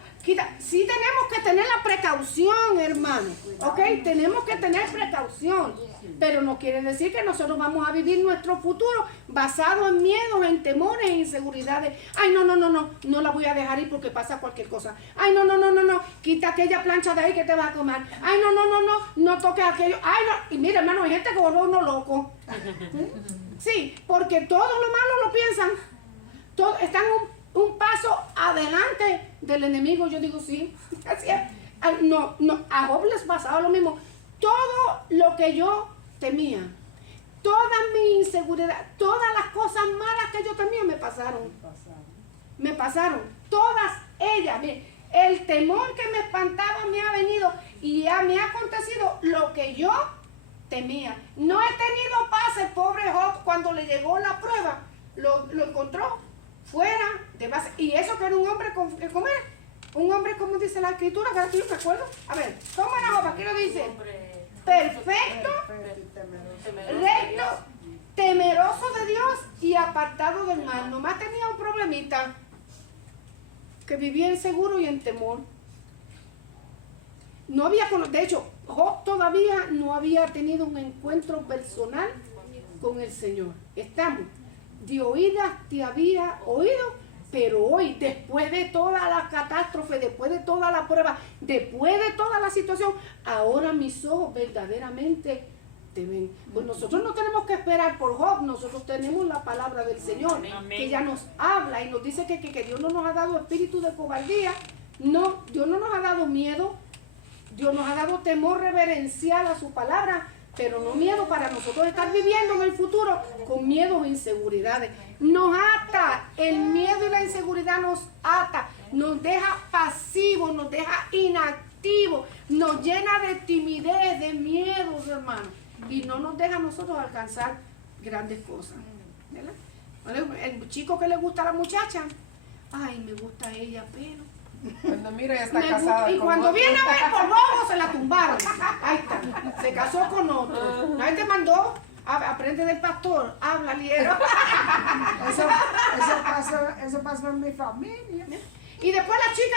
Sí tenemos que tener la precaución, hermano. ¿Ok? Tenemos que tener precaución. Pero no quiere decir que nosotros vamos a vivir nuestro futuro basado en miedos, en temores, en inseguridades. Ay, no la voy a dejar ir porque pasa cualquier cosa. Ay, no, quita aquella plancha de ahí que te va a comer. Ay, no toques aquello. Ay, no. Y mira, hermano, hay gente que vuelve uno loco. Sí, porque todo lo malo lo piensan. Están un paso adelante del enemigo. Yo digo, sí, así es. A Job les pasaba lo mismo. Todo lo que yo temía, toda mi inseguridad, todas las cosas malas que yo temía me pasaron, todas ellas. Mire, el temor que me espantaba me ha venido y ya me ha acontecido lo que yo temía. No he tenido paz el pobre Job cuando le llegó la prueba, lo encontró fuera de base. Y eso que era un hombre, ¿cómo era? Un hombre, como dice la escritura, que aquí me acuerdo. A ver, ¿cómo era Job? Aquí lo dice. Perfecto, recto, temeroso de Dios y apartado del mal. Nomás tenía un problemita, que vivía inseguro y en temor. De hecho, Job todavía no había tenido un encuentro personal con el Señor. Estamos, de oídas te había oído, pero hoy, después de toda la catástrofe, después de toda la prueba, después de toda la situación, ahora mis ojos verdaderamente te ven. Pues nosotros no tenemos que esperar por Job, nosotros tenemos la palabra del Señor, que ya nos habla y nos dice que Dios no nos ha dado espíritu de cobardía, no, Dios no nos ha dado miedo, Dios nos ha dado temor reverencial a su palabra, pero no miedo para nosotros estar viviendo en el futuro con miedos e inseguridades. Nos ata, el miedo y la inseguridad nos ata, nos deja pasivos, nos deja inactivos, nos llena de timidez, de miedos, hermano, y no nos deja a nosotros alcanzar grandes cosas, ¿verdad? El chico que le gusta a la muchacha, ay, me gusta ella, pero... Cuando mira ya está casada. Y cuando viene a ver por robo se la tumbaron. Ahí está. Se casó con otro. Nadie te mandó. Aprende del pastor. Habla, liero. Eso pasó en mi familia. Y después la chica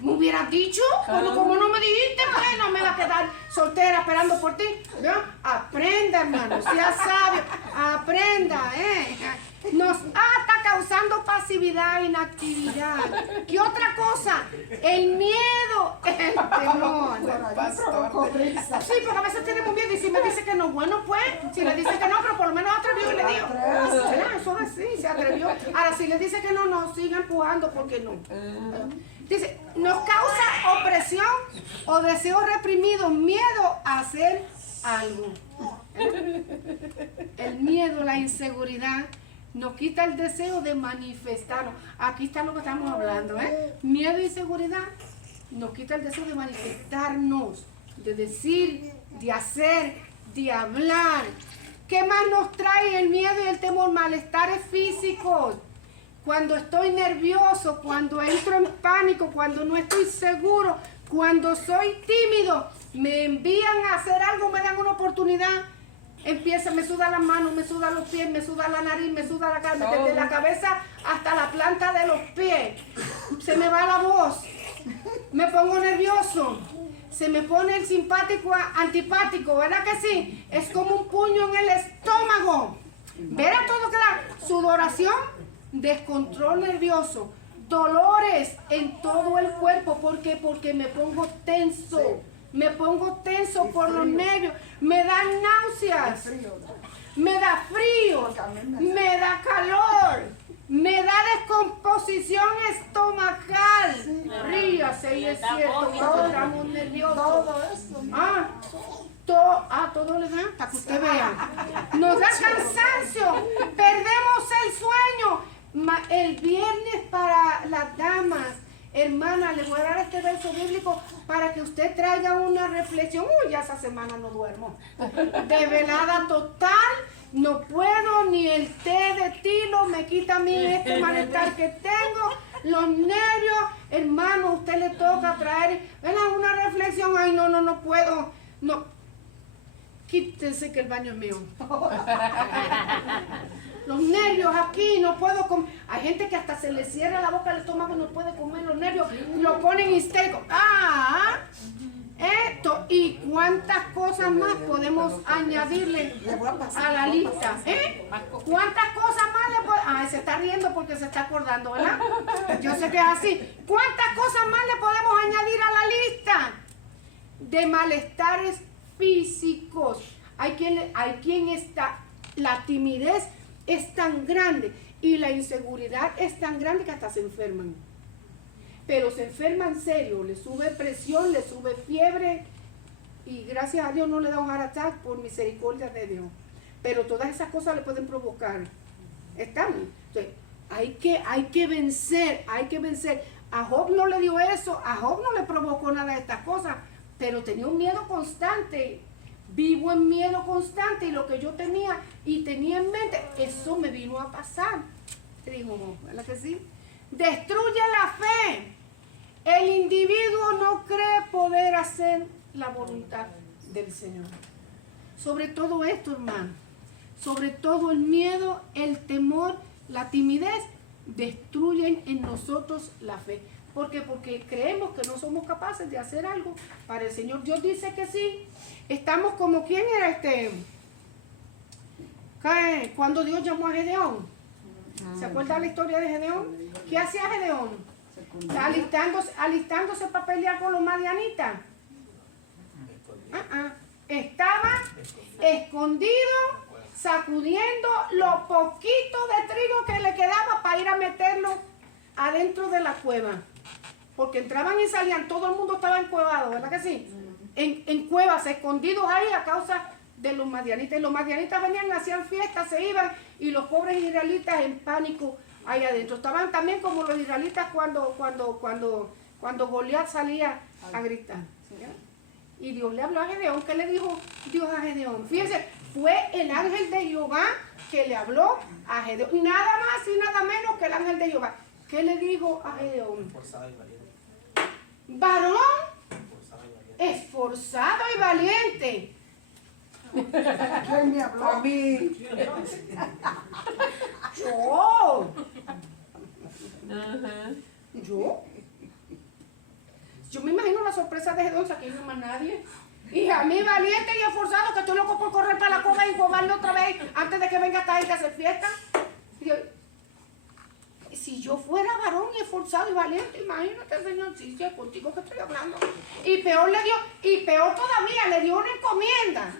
me hubiera dicho, como no me dijiste, bueno, me va a quedar soltera esperando por ti. ¿No? Aprenda, hermano, sea sabio. Aprenda, Nos ata causando pasividad, inactividad. ¿Qué otra cosa? El miedo, el temor. Sí, porque a veces tenemos miedo y si me dice que no, bueno pues, si le dice que no, pero por lo menos atrevió y le dijo. Eso es así, se atrevió. Ahora, si le dice que no, no, siga empujando porque no. Dice, nos causa opresión o deseo reprimido, miedo a hacer algo. El miedo, la inseguridad, nos quita el deseo de manifestarlo. Aquí está lo que estamos hablando, Miedo e inseguridad nos quita el deseo de manifestarnos, de decir, de hacer, de hablar. ¿Qué más nos trae el miedo y el temor? Malestares físicos. Cuando estoy nervioso, cuando entro en pánico, cuando no estoy seguro, cuando soy tímido, me envían a hacer algo, me dan una oportunidad. Me suda las manos, me suda los pies, me suda la nariz, me suda la cara, desde la cabeza hasta la planta de los pies. Se me va la voz, me pongo nervioso, se me pone el simpático antipático, ¿verdad que sí? Es como un puño en el estómago. Verá todo que da sudoración, descontrol nervioso, dolores en todo el cuerpo. ¿Por qué? Porque me pongo tenso. Me pongo tenso por los nervios. Me dan náuseas. Me da frío. Me da calor. Me da descomposición estomacal. Ríase, y es cierto, cuando estamos nerviosos. Todo eso. Todo le da, para que usted vea. Nos da cansancio, perdemos el sueño. El viernes para las damas, hermana, le voy a dar este verso bíblico para que usted traiga una reflexión. Uy, ya esa semana no duermo. Desvelada total, no puedo, ni el té de tilo me quita a mí este malestar que tengo. Los nervios, hermano, a usted le toca traer una reflexión. Ay, no puedo. No. Quítense que el baño es mío. Los nervios aquí, no puedo comer. Hay gente que hasta se le cierra la boca al estómago y no puede comer los nervios. Lo ponen histérico. Esto y cuántas cosas más podemos añadirle a la lista. ¿Cuántas cosas más le podemos? Se está riendo porque se está acordando, ¿verdad? Yo sé que es así. ¿Cuántas cosas más le podemos añadir a la lista de malestares físicos? Hay quien está, la timidez es tan grande y la inseguridad es tan grande que hasta se enferman. Pero se enferman serio, le sube presión, le sube fiebre y gracias a Dios no le da un heart attack por misericordia de Dios. Pero todas esas cosas le pueden provocar. ¿Estamos? Entonces, hay que vencer. A Job no le dio eso, a Job no le provocó nada de estas cosas, pero tenía un miedo constante. Vivo en miedo constante y lo que yo tenía en mente, eso me vino a pasar. Dijo, ¿verdad que sí? Destruye la fe. El individuo no cree poder hacer la voluntad del Señor. Sobre todo esto, hermano, sobre todo el miedo, el temor, la timidez, destruyen en nosotros la fe. ¿Por qué? Porque creemos que no somos capaces de hacer algo para el Señor. Dios dice que sí. Estamos como, ¿quién era cuando Dios llamó a Gedeón? ¿Se acuerda la historia de Gedeón? ¿Qué hacía Gedeón? Alistándose para pelear con los madianitas. Estaba escondido, sacudiendo lo poquito de trigo que le quedaba para ir a meterlo adentro de la cueva. Porque entraban y salían, todo el mundo estaba encuevado, ¿verdad que sí? En cuevas, escondidos ahí a causa de los madianitas. Y los madianitas venían, hacían fiestas, se iban, y los pobres israelitas en pánico ahí adentro. Estaban también como los israelitas cuando Goliat salía a gritar. ¿Sí? Y Dios le habló a Gedeón. ¿Qué le dijo Dios a Gedeón? Fíjense, fue el ángel de Jehová que le habló a Gedeón. Nada más y nada menos que el ángel de Jehová. ¿Qué le dijo a Gedeón? Varón esforzado y valiente. ¿Quién me habló a mí? Yo me imagino la sorpresa de Gedeón, que no hay más nadie. Y a mí valiente y esforzado, que estoy loco por correr para la cueva y cobarle otra vez antes de que venga esta gente a hacer fiesta. Si yo fuera varón y esforzado y valiente, imagínate, Señor, sí, es contigo que estoy hablando. Y peor todavía, le dio una encomienda.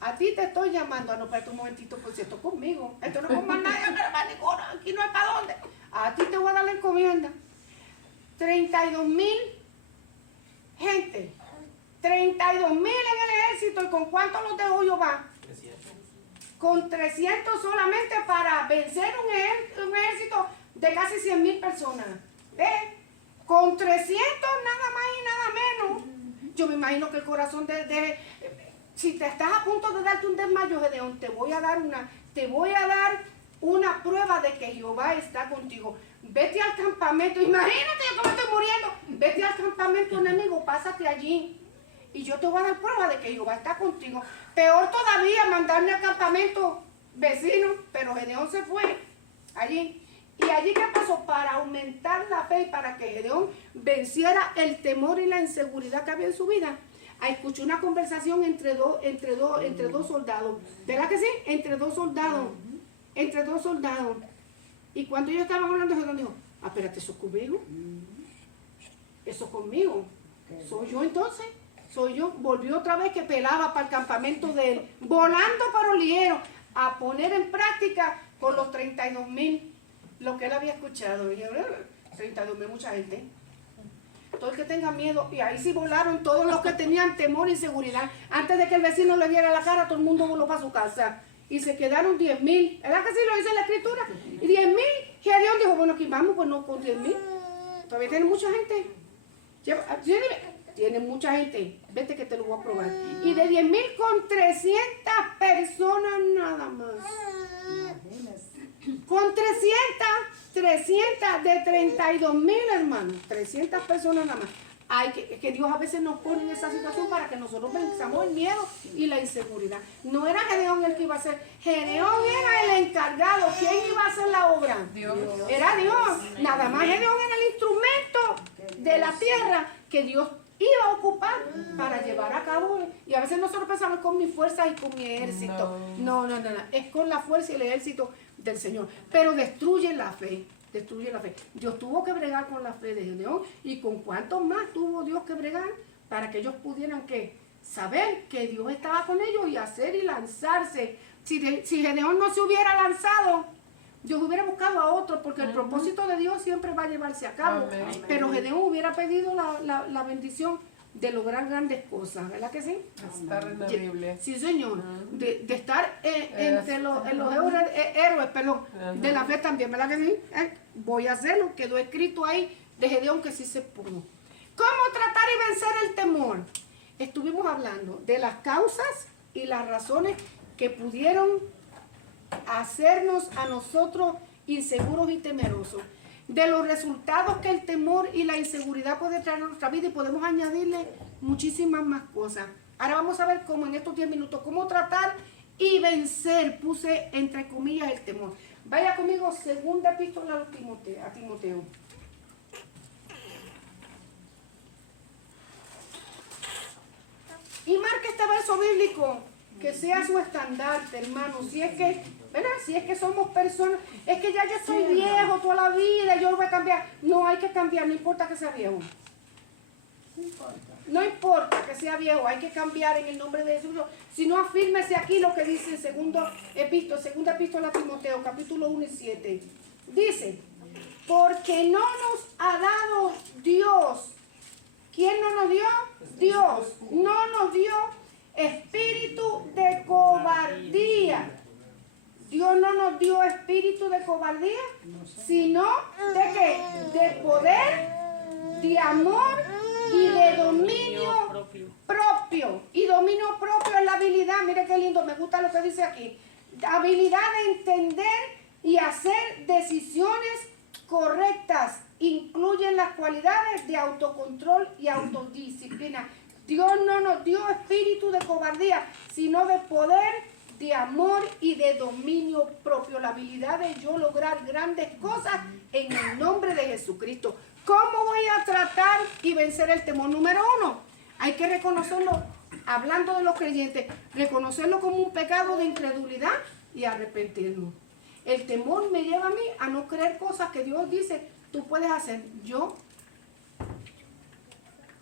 A ti te estoy llamando. No, espérate un momentito, pues si esto es conmigo. Esto no es con más nadie, aquí no hay para dónde. A ti te voy a dar la encomienda. 32,000 gente. 32,000 en el ejército. ¿Y con cuántos los dejó Jehová? 300. Con 300 solamente para vencer un ejército de casi 100,000 personas. Con 300 nada más y nada menos. Yo me imagino que el corazón si te estás a punto de darte un desmayo, Gedeón, te voy a dar una prueba de que Jehová está contigo. Vete al campamento, imagínate, yo que me estoy muriendo. Vete al campamento enemigo, pásate allí. Y yo te voy a dar prueba de que Jehová está contigo. Peor todavía, mandarme al campamento vecino, pero Gedeón se fue allí. Y allí, ¿qué pasó? Para aumentar la fe y para que Gedeón venciera el temor y la inseguridad que había en su vida, escuché una conversación entre dos soldados. ¿Verdad que sí? Entre dos soldados. Y cuando ellos estaban hablando, Gedeón dijo, espérate, ¿eso es conmigo? ¿Eso es conmigo? ¿Soy yo entonces? Soy yo. Volvió otra vez que pelaba para el campamento de él, volando para ligero, a poner en práctica con los 32,000 lo que él había escuchado. Y 32,000, mucha gente. Todo el que tenga miedo, y ahí sí volaron todos los que tenían temor y inseguridad. Antes de que el vecino le viera la cara, todo el mundo voló para su casa. Y se quedaron 10,000. ¿Verdad que sí lo dice la escritura? Y 10,000. Gedeón dijo, bueno, aquí vamos, pues no con 10,000. Todavía tiene mucha gente. Tiene mucha gente. Vete que te lo voy a probar. Y de 10,000 con 300 personas nada más. Con 300 de 32,000, hermanos. 300 personas nada más. Que Dios a veces nos pone en esa situación para que nosotros venzamos el miedo y la inseguridad. No era Gedeón el que iba a hacer. Gedeón era el encargado. ¿Quién iba a hacer la obra? Dios. Era Dios. Nada más Gedeón era el instrumento de la tierra que Dios iba a ocupar para llevar a cabo. Y a veces nosotros pensamos con mi fuerza y con mi ejército. No. Es con la fuerza y el ejército del Señor. Pero destruye la fe. Destruye la fe. Dios tuvo que bregar con la fe de Gedeón, y con cuántos más tuvo Dios que bregar para que ellos pudieran saber que Dios estaba con ellos y hacer y lanzarse. Si Gedeón no se hubiera lanzado, Dios hubiera buscado a otro, porque el propósito de Dios siempre va a llevarse a cabo. Amén. Pero Gedeón hubiera pedido la bendición de lograr grandes cosas, ¿verdad que sí? Estar en la Biblia. Sí, Señor, de estar entre los héroes, perdón, de la fe también, ¿verdad que sí? Voy a hacerlo, quedó escrito ahí de Gedeón que sí se pudo. ¿Cómo tratar y vencer el temor? Estuvimos hablando de las causas y las razones que pudieron hacernos a nosotros inseguros y temerosos, de los resultados que el temor y la inseguridad puede traer a nuestra vida, y podemos añadirle muchísimas más cosas. Ahora vamos a ver cómo en estos 10 minutos, cómo tratar y vencer, puse entre comillas el temor. Vaya conmigo, segunda epístola a Timoteo. Y marque este verso bíblico, que sea su estandarte, hermano. Si es que, ¿verdad? Si es que somos personas, es que ya yo soy viejo toda la vida, yo lo voy a cambiar. No hay que cambiar, no importa que sea viejo. No importa que sea viejo, hay que cambiar en el nombre de Jesús. Si no, afírmese aquí lo que dice segunda epístola a Timoteo, capítulo 1 y 7. Dice, porque no nos ha dado Dios. ¿Quién no nos dio? Dios. No nos dio espíritu de cobardía. Dios no nos dio espíritu de cobardía, sino ¿de qué? De poder, de amor y de dominio propio. Y dominio propio es la habilidad, mire qué lindo, me gusta lo que dice aquí. Habilidad de entender y hacer decisiones correctas. Incluyen las cualidades de autocontrol y autodisciplina. Dios no nos dio espíritu de cobardía, sino de poder, de amor y de dominio propio. La habilidad de yo lograr grandes cosas en el nombre de Jesucristo. ¿Cómo voy a tratar y vencer el temor? Número 1, hay que reconocerlo, hablando de los creyentes, reconocerlo como un pecado de incredulidad y arrepentirnos. El temor me lleva a mí a no creer cosas que Dios dice, tú puedes hacer. Yo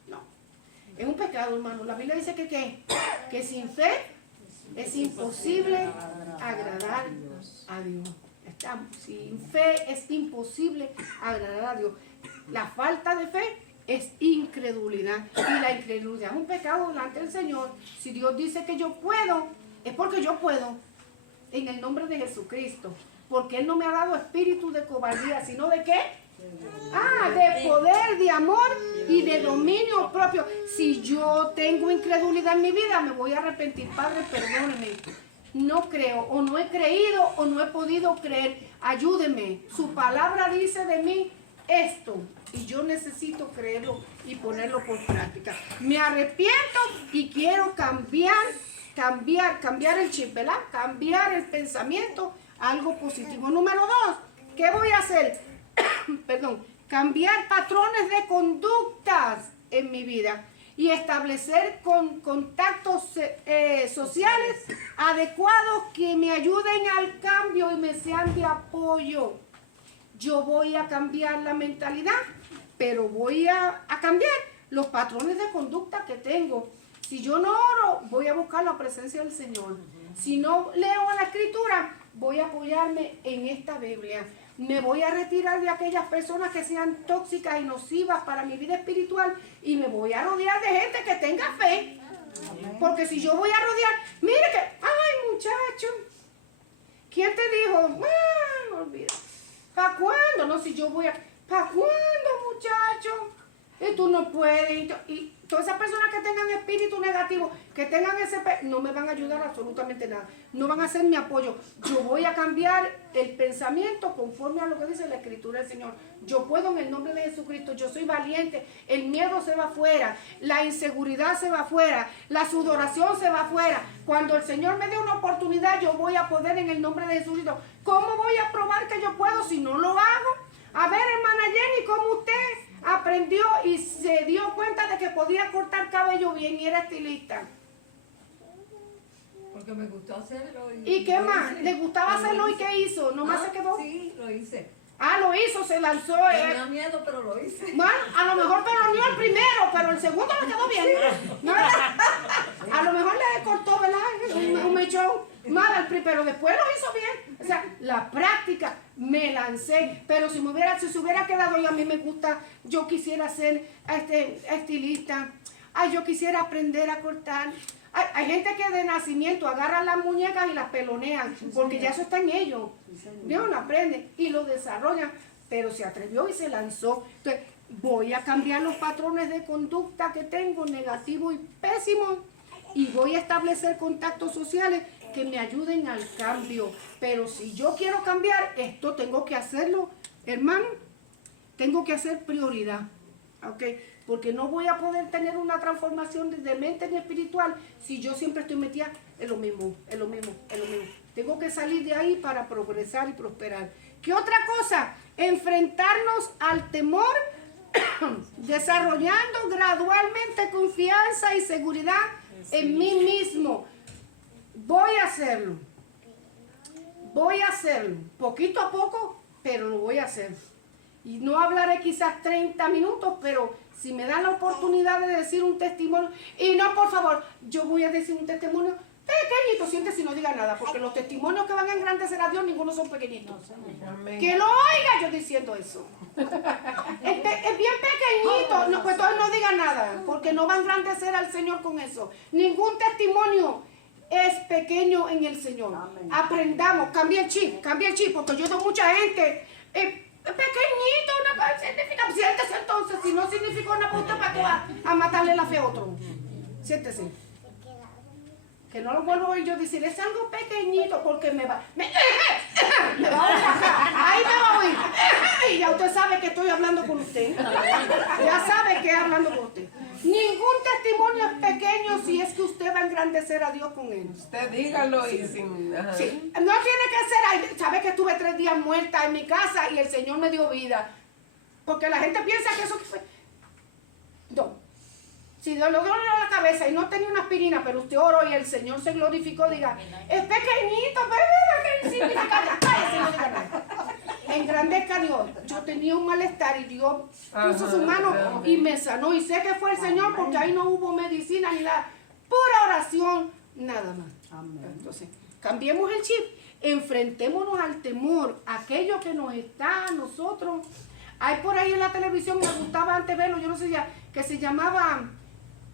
no. Es un pecado, hermano. La Biblia dice que sin fe es imposible agradar a Dios. Sin fe es imposible agradar a Dios. La falta de fe es incredulidad. Y la incredulidad es un pecado delante del Señor. Si Dios dice que yo puedo, es porque yo puedo. En el nombre de Jesucristo. Porque Él no me ha dado espíritu de cobardía, sino de ¿qué? De poder, de amor y de dominio propio. Si yo tengo incredulidad en mi vida, me voy a arrepentir. Padre, perdóneme. No creo, o no he creído, o no he podido creer. Ayúdeme. Su palabra dice de mí esto, y yo necesito creerlo y ponerlo por práctica. Me arrepiento y quiero cambiar el chip, ¿verdad? Cambiar el pensamiento a algo positivo. Número 2, ¿Qué voy a hacer? Perdón, cambiar patrones de conductas en mi vida y establecer contactos sociales adecuados que me ayuden al cambio y me sean de apoyo. Yo voy a cambiar la mentalidad, pero voy a cambiar los patrones de conducta que tengo. Si yo no oro, voy a buscar la presencia del Señor. Si no leo la Escritura, voy a apoyarme en esta Biblia. Me voy a retirar de aquellas personas que sean tóxicas y nocivas para mi vida espiritual y me voy a rodear de gente que tenga fe. Porque si yo voy a rodear, mire que, ay muchacho, ¿quién te dijo? Ah, olvida. ¿Para cuándo? No, si yo voy a, ¿para cuándo, muchacho? Y tú no puedes. Y todas esas personas que tengan espíritu negativo, que tengan ese, no me van a ayudar absolutamente nada. No van a ser mi apoyo. Yo voy a cambiar el pensamiento conforme a lo que dice la Escritura del Señor. Yo puedo en el nombre de Jesucristo. Yo soy valiente. El miedo se va afuera. La inseguridad se va afuera. La sudoración se va afuera. Cuando el Señor me dé una oportunidad, yo voy a poder en el nombre de Jesucristo. ¿Cómo voy a probar que yo puedo si no lo hago? A ver, hermana Jenny, ¿cómo usted aprendió y se dio cuenta de que podía cortar cabello bien y era estilista? Porque me gustó hacerlo. ¿Y qué más? ¿Le gustaba hacerlo y qué hizo? ¿Nomás se quedó? Sí, lo hice. Ah, lo hizo, se lanzó. Tenía miedo, pero lo hice. Bueno, a lo mejor peronió el primero, pero el segundo le quedó bien. ¿No? A lo mejor le cortó, ¿verdad? Un mechón. Mal, pero después lo hizo bien. O sea, la práctica, me lancé. Pero si se hubiera quedado, y a mí me gusta, yo quisiera ser estilista. Ay, yo quisiera aprender a cortar. Hay gente que de nacimiento agarra las muñecas y las pelonean, porque ya eso está en ellos. Dios lo aprende y lo desarrollan, pero se atrevió y se lanzó. Entonces, voy a cambiar los patrones de conducta que tengo, negativo y pésimo, y voy a establecer contactos sociales que me ayuden al cambio. Pero si yo quiero cambiar, esto tengo que hacerlo, hermano, tengo que hacer prioridad, ¿ok? Porque no voy a poder tener una transformación de mente ni espiritual si yo siempre estoy metida en lo mismo, en lo mismo, en lo mismo. Tengo que salir de ahí para progresar y prosperar. ¿Qué otra cosa? Enfrentarnos al temor, desarrollando gradualmente confianza y seguridad en mí mismo. Voy a hacerlo. Voy a hacerlo. Poquito a poco, pero lo voy a hacer. Y no hablaré quizás 30 minutos, pero si me dan la oportunidad de decir un testimonio, y no, por favor, yo voy a decir un testimonio pequeñito, siéntese y no diga nada, porque los testimonios que van a engrandecer a Dios, ninguno son pequeñitos. Amén. Que lo oiga yo diciendo eso. Es bien pequeñito, no, pues entonces no diga nada, porque no va a engrandecer al Señor con eso. Ningún testimonio es pequeño en el Señor. Amén. Aprendamos, cambie el chip, porque yo veo mucha gente pequeñito, una cosa significa, siéntese entonces, si no significa una puta, ¿para qué va a matarle la fe a otro? Siéntese. Que no lo vuelvo a oír yo decir, es algo pequeñito, porque me va a oír acá, ahí me va a oír, y ya usted sabe que estoy hablando con usted, ya sabe que estoy hablando con usted. Ningún testimonio es pequeño si es que usted va a engrandecer a Dios con él. Usted dígalo y sin... Ajá. Sí, no tiene que ser, ay, sabe que estuve 3 días muerta en mi casa y el Señor me dio vida. Porque la gente piensa que eso fue... No. Si le dio la cabeza y no tenía una aspirina, pero usted oró y el Señor se glorificó, diga, es pequeñito, pero es insignificante. Cállese, no diga nada. Engrandezca a Dios. Yo tenía un malestar y Dios puso su mano y me sanó. Y sé que fue el Señor porque ahí no hubo medicina ni nada. Pura oración, nada más. Amén. Entonces, cambiemos el chip. Enfrentémonos al temor, aquello que nos está a nosotros. Hay por ahí en la televisión, me gustaba antes verlo, yo no sé ya, que se llamaba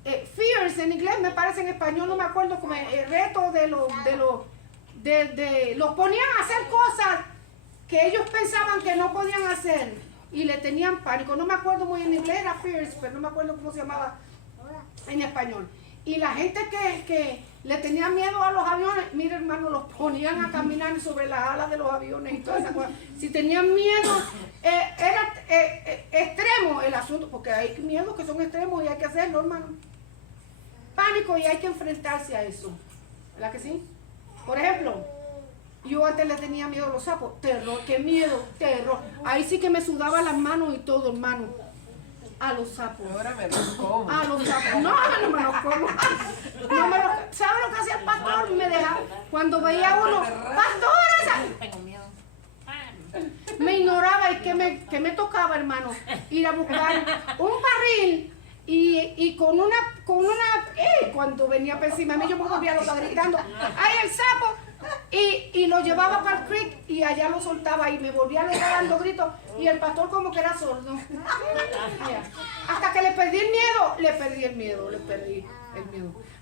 Fears en inglés, me parece en español, no me acuerdo, como el reto los ponían a hacer cosas que ellos pensaban que no podían hacer y le tenían pánico. No me acuerdo muy bien en inglés, era Fears, pero no me acuerdo cómo se llamaba en español. Y la gente que le tenía miedo a los aviones, mire hermano, los ponían a caminar sobre las alas de los aviones y todas esas cosas. Si tenían miedo, era extremo el asunto, porque hay miedos que son extremos y hay que hacerlo, hermano. Pánico y hay que enfrentarse a eso. ¿Verdad que sí? Por ejemplo, Yo antes le tenía miedo a los sapos. Terror, qué miedo, terror. Ahí sí que me sudaba las manos y todo, hermano. A los sapos. Ahora me los como. A los sapos. No, no me los como. No me los, ¿sabe lo que hacía el pastor? Me dejaba. Cuando veía uno, pastora, Tengo miedo. me ignoraba y que me tocaba, hermano, ir a buscar un barril y con una, cuando venía por encima de mí, yo me volvía loca gritando, ¡ay, el sapo! Y lo llevaba para el creek y allá lo soltaba y me volvía loca dando gritos y el pastor como que era sordo. Hasta que le perdí el miedo.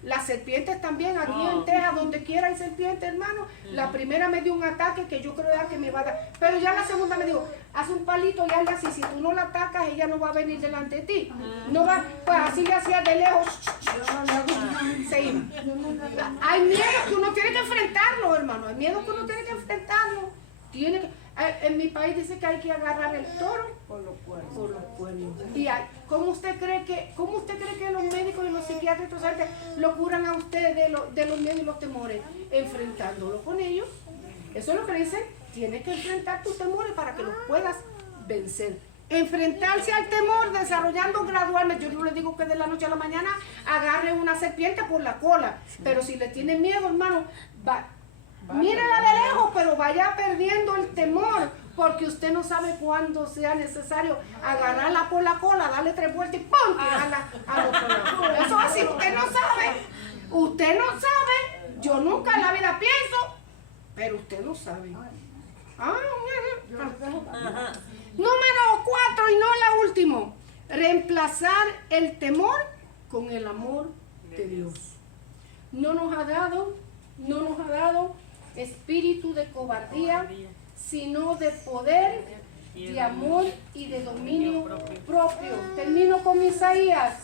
Las serpientes también, aquí en Texas, donde quiera hay serpientes, hermano. La primera me dio un ataque que yo creo que me va a dar. Pero ya la segunda me dijo, haz un palito y hazle así. Si tú no la atacas, ella no va a venir delante de ti. No va, pues así le hacía de lejos. Se iba. Hay miedo que uno tiene que enfrentarlo, hermano. Hay miedo que uno tiene que enfrentarlo. En mi país dice que hay que agarrar el toro Por los cuernos. por los cuernos. Y ¿cómo usted cree que los médicos y los psiquiatras lo curan a usted de los miedos y los temores? Enfrentándolo con ellos. Eso es lo que dicen. Tienes que enfrentar tus temores para que los puedas vencer. Enfrentarse al temor desarrollando gradualmente. Yo no le digo que de la noche a la mañana agarre una serpiente por la cola. Pero si le tiene miedo, hermano, mírala de lejos, pero vaya perdiendo el temor, porque usted no sabe cuándo sea necesario agarrarla por la cola, darle 3 vueltas y ¡pum! Tirarla al otro lado. Eso así, usted no sabe, yo nunca en la vida pienso, pero usted no sabe. Número 4 y no la última, reemplazar el temor con el amor de Dios. No nos ha dado espíritu de cobardía, sino de poder, de amor y de dominio propio. Termino con Isaías.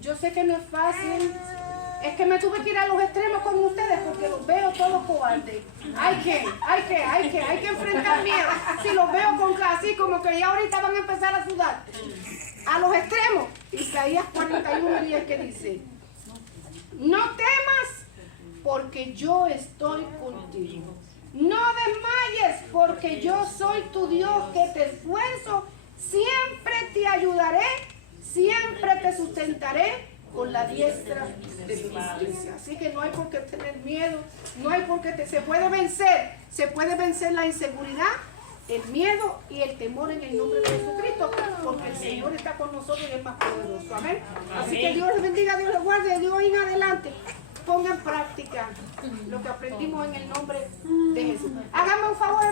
Yo sé que no es fácil. Es que me tuve que ir a los extremos con ustedes porque los veo todos cobardes. Hay que enfrentar miedo. Si los veo con así como que ya ahorita van a empezar a sudar. A los extremos. Isaías 41:10 que dice: no temas, porque yo estoy contigo. No desmayes, porque yo soy tu Dios que te esfuerzo. Siempre te ayudaré, siempre te sustentaré con la diestra de mi justicia. Así que no hay por qué tener miedo, no hay por qué se puede vencer la inseguridad, el miedo y el temor en el nombre de Jesucristo, porque el Señor está con nosotros y es más poderoso. Amén. Así que Dios les bendiga, Dios les guarde, de Dios en adelante. Ponga en práctica lo que aprendimos en el nombre de Jesús. Háganme un favor.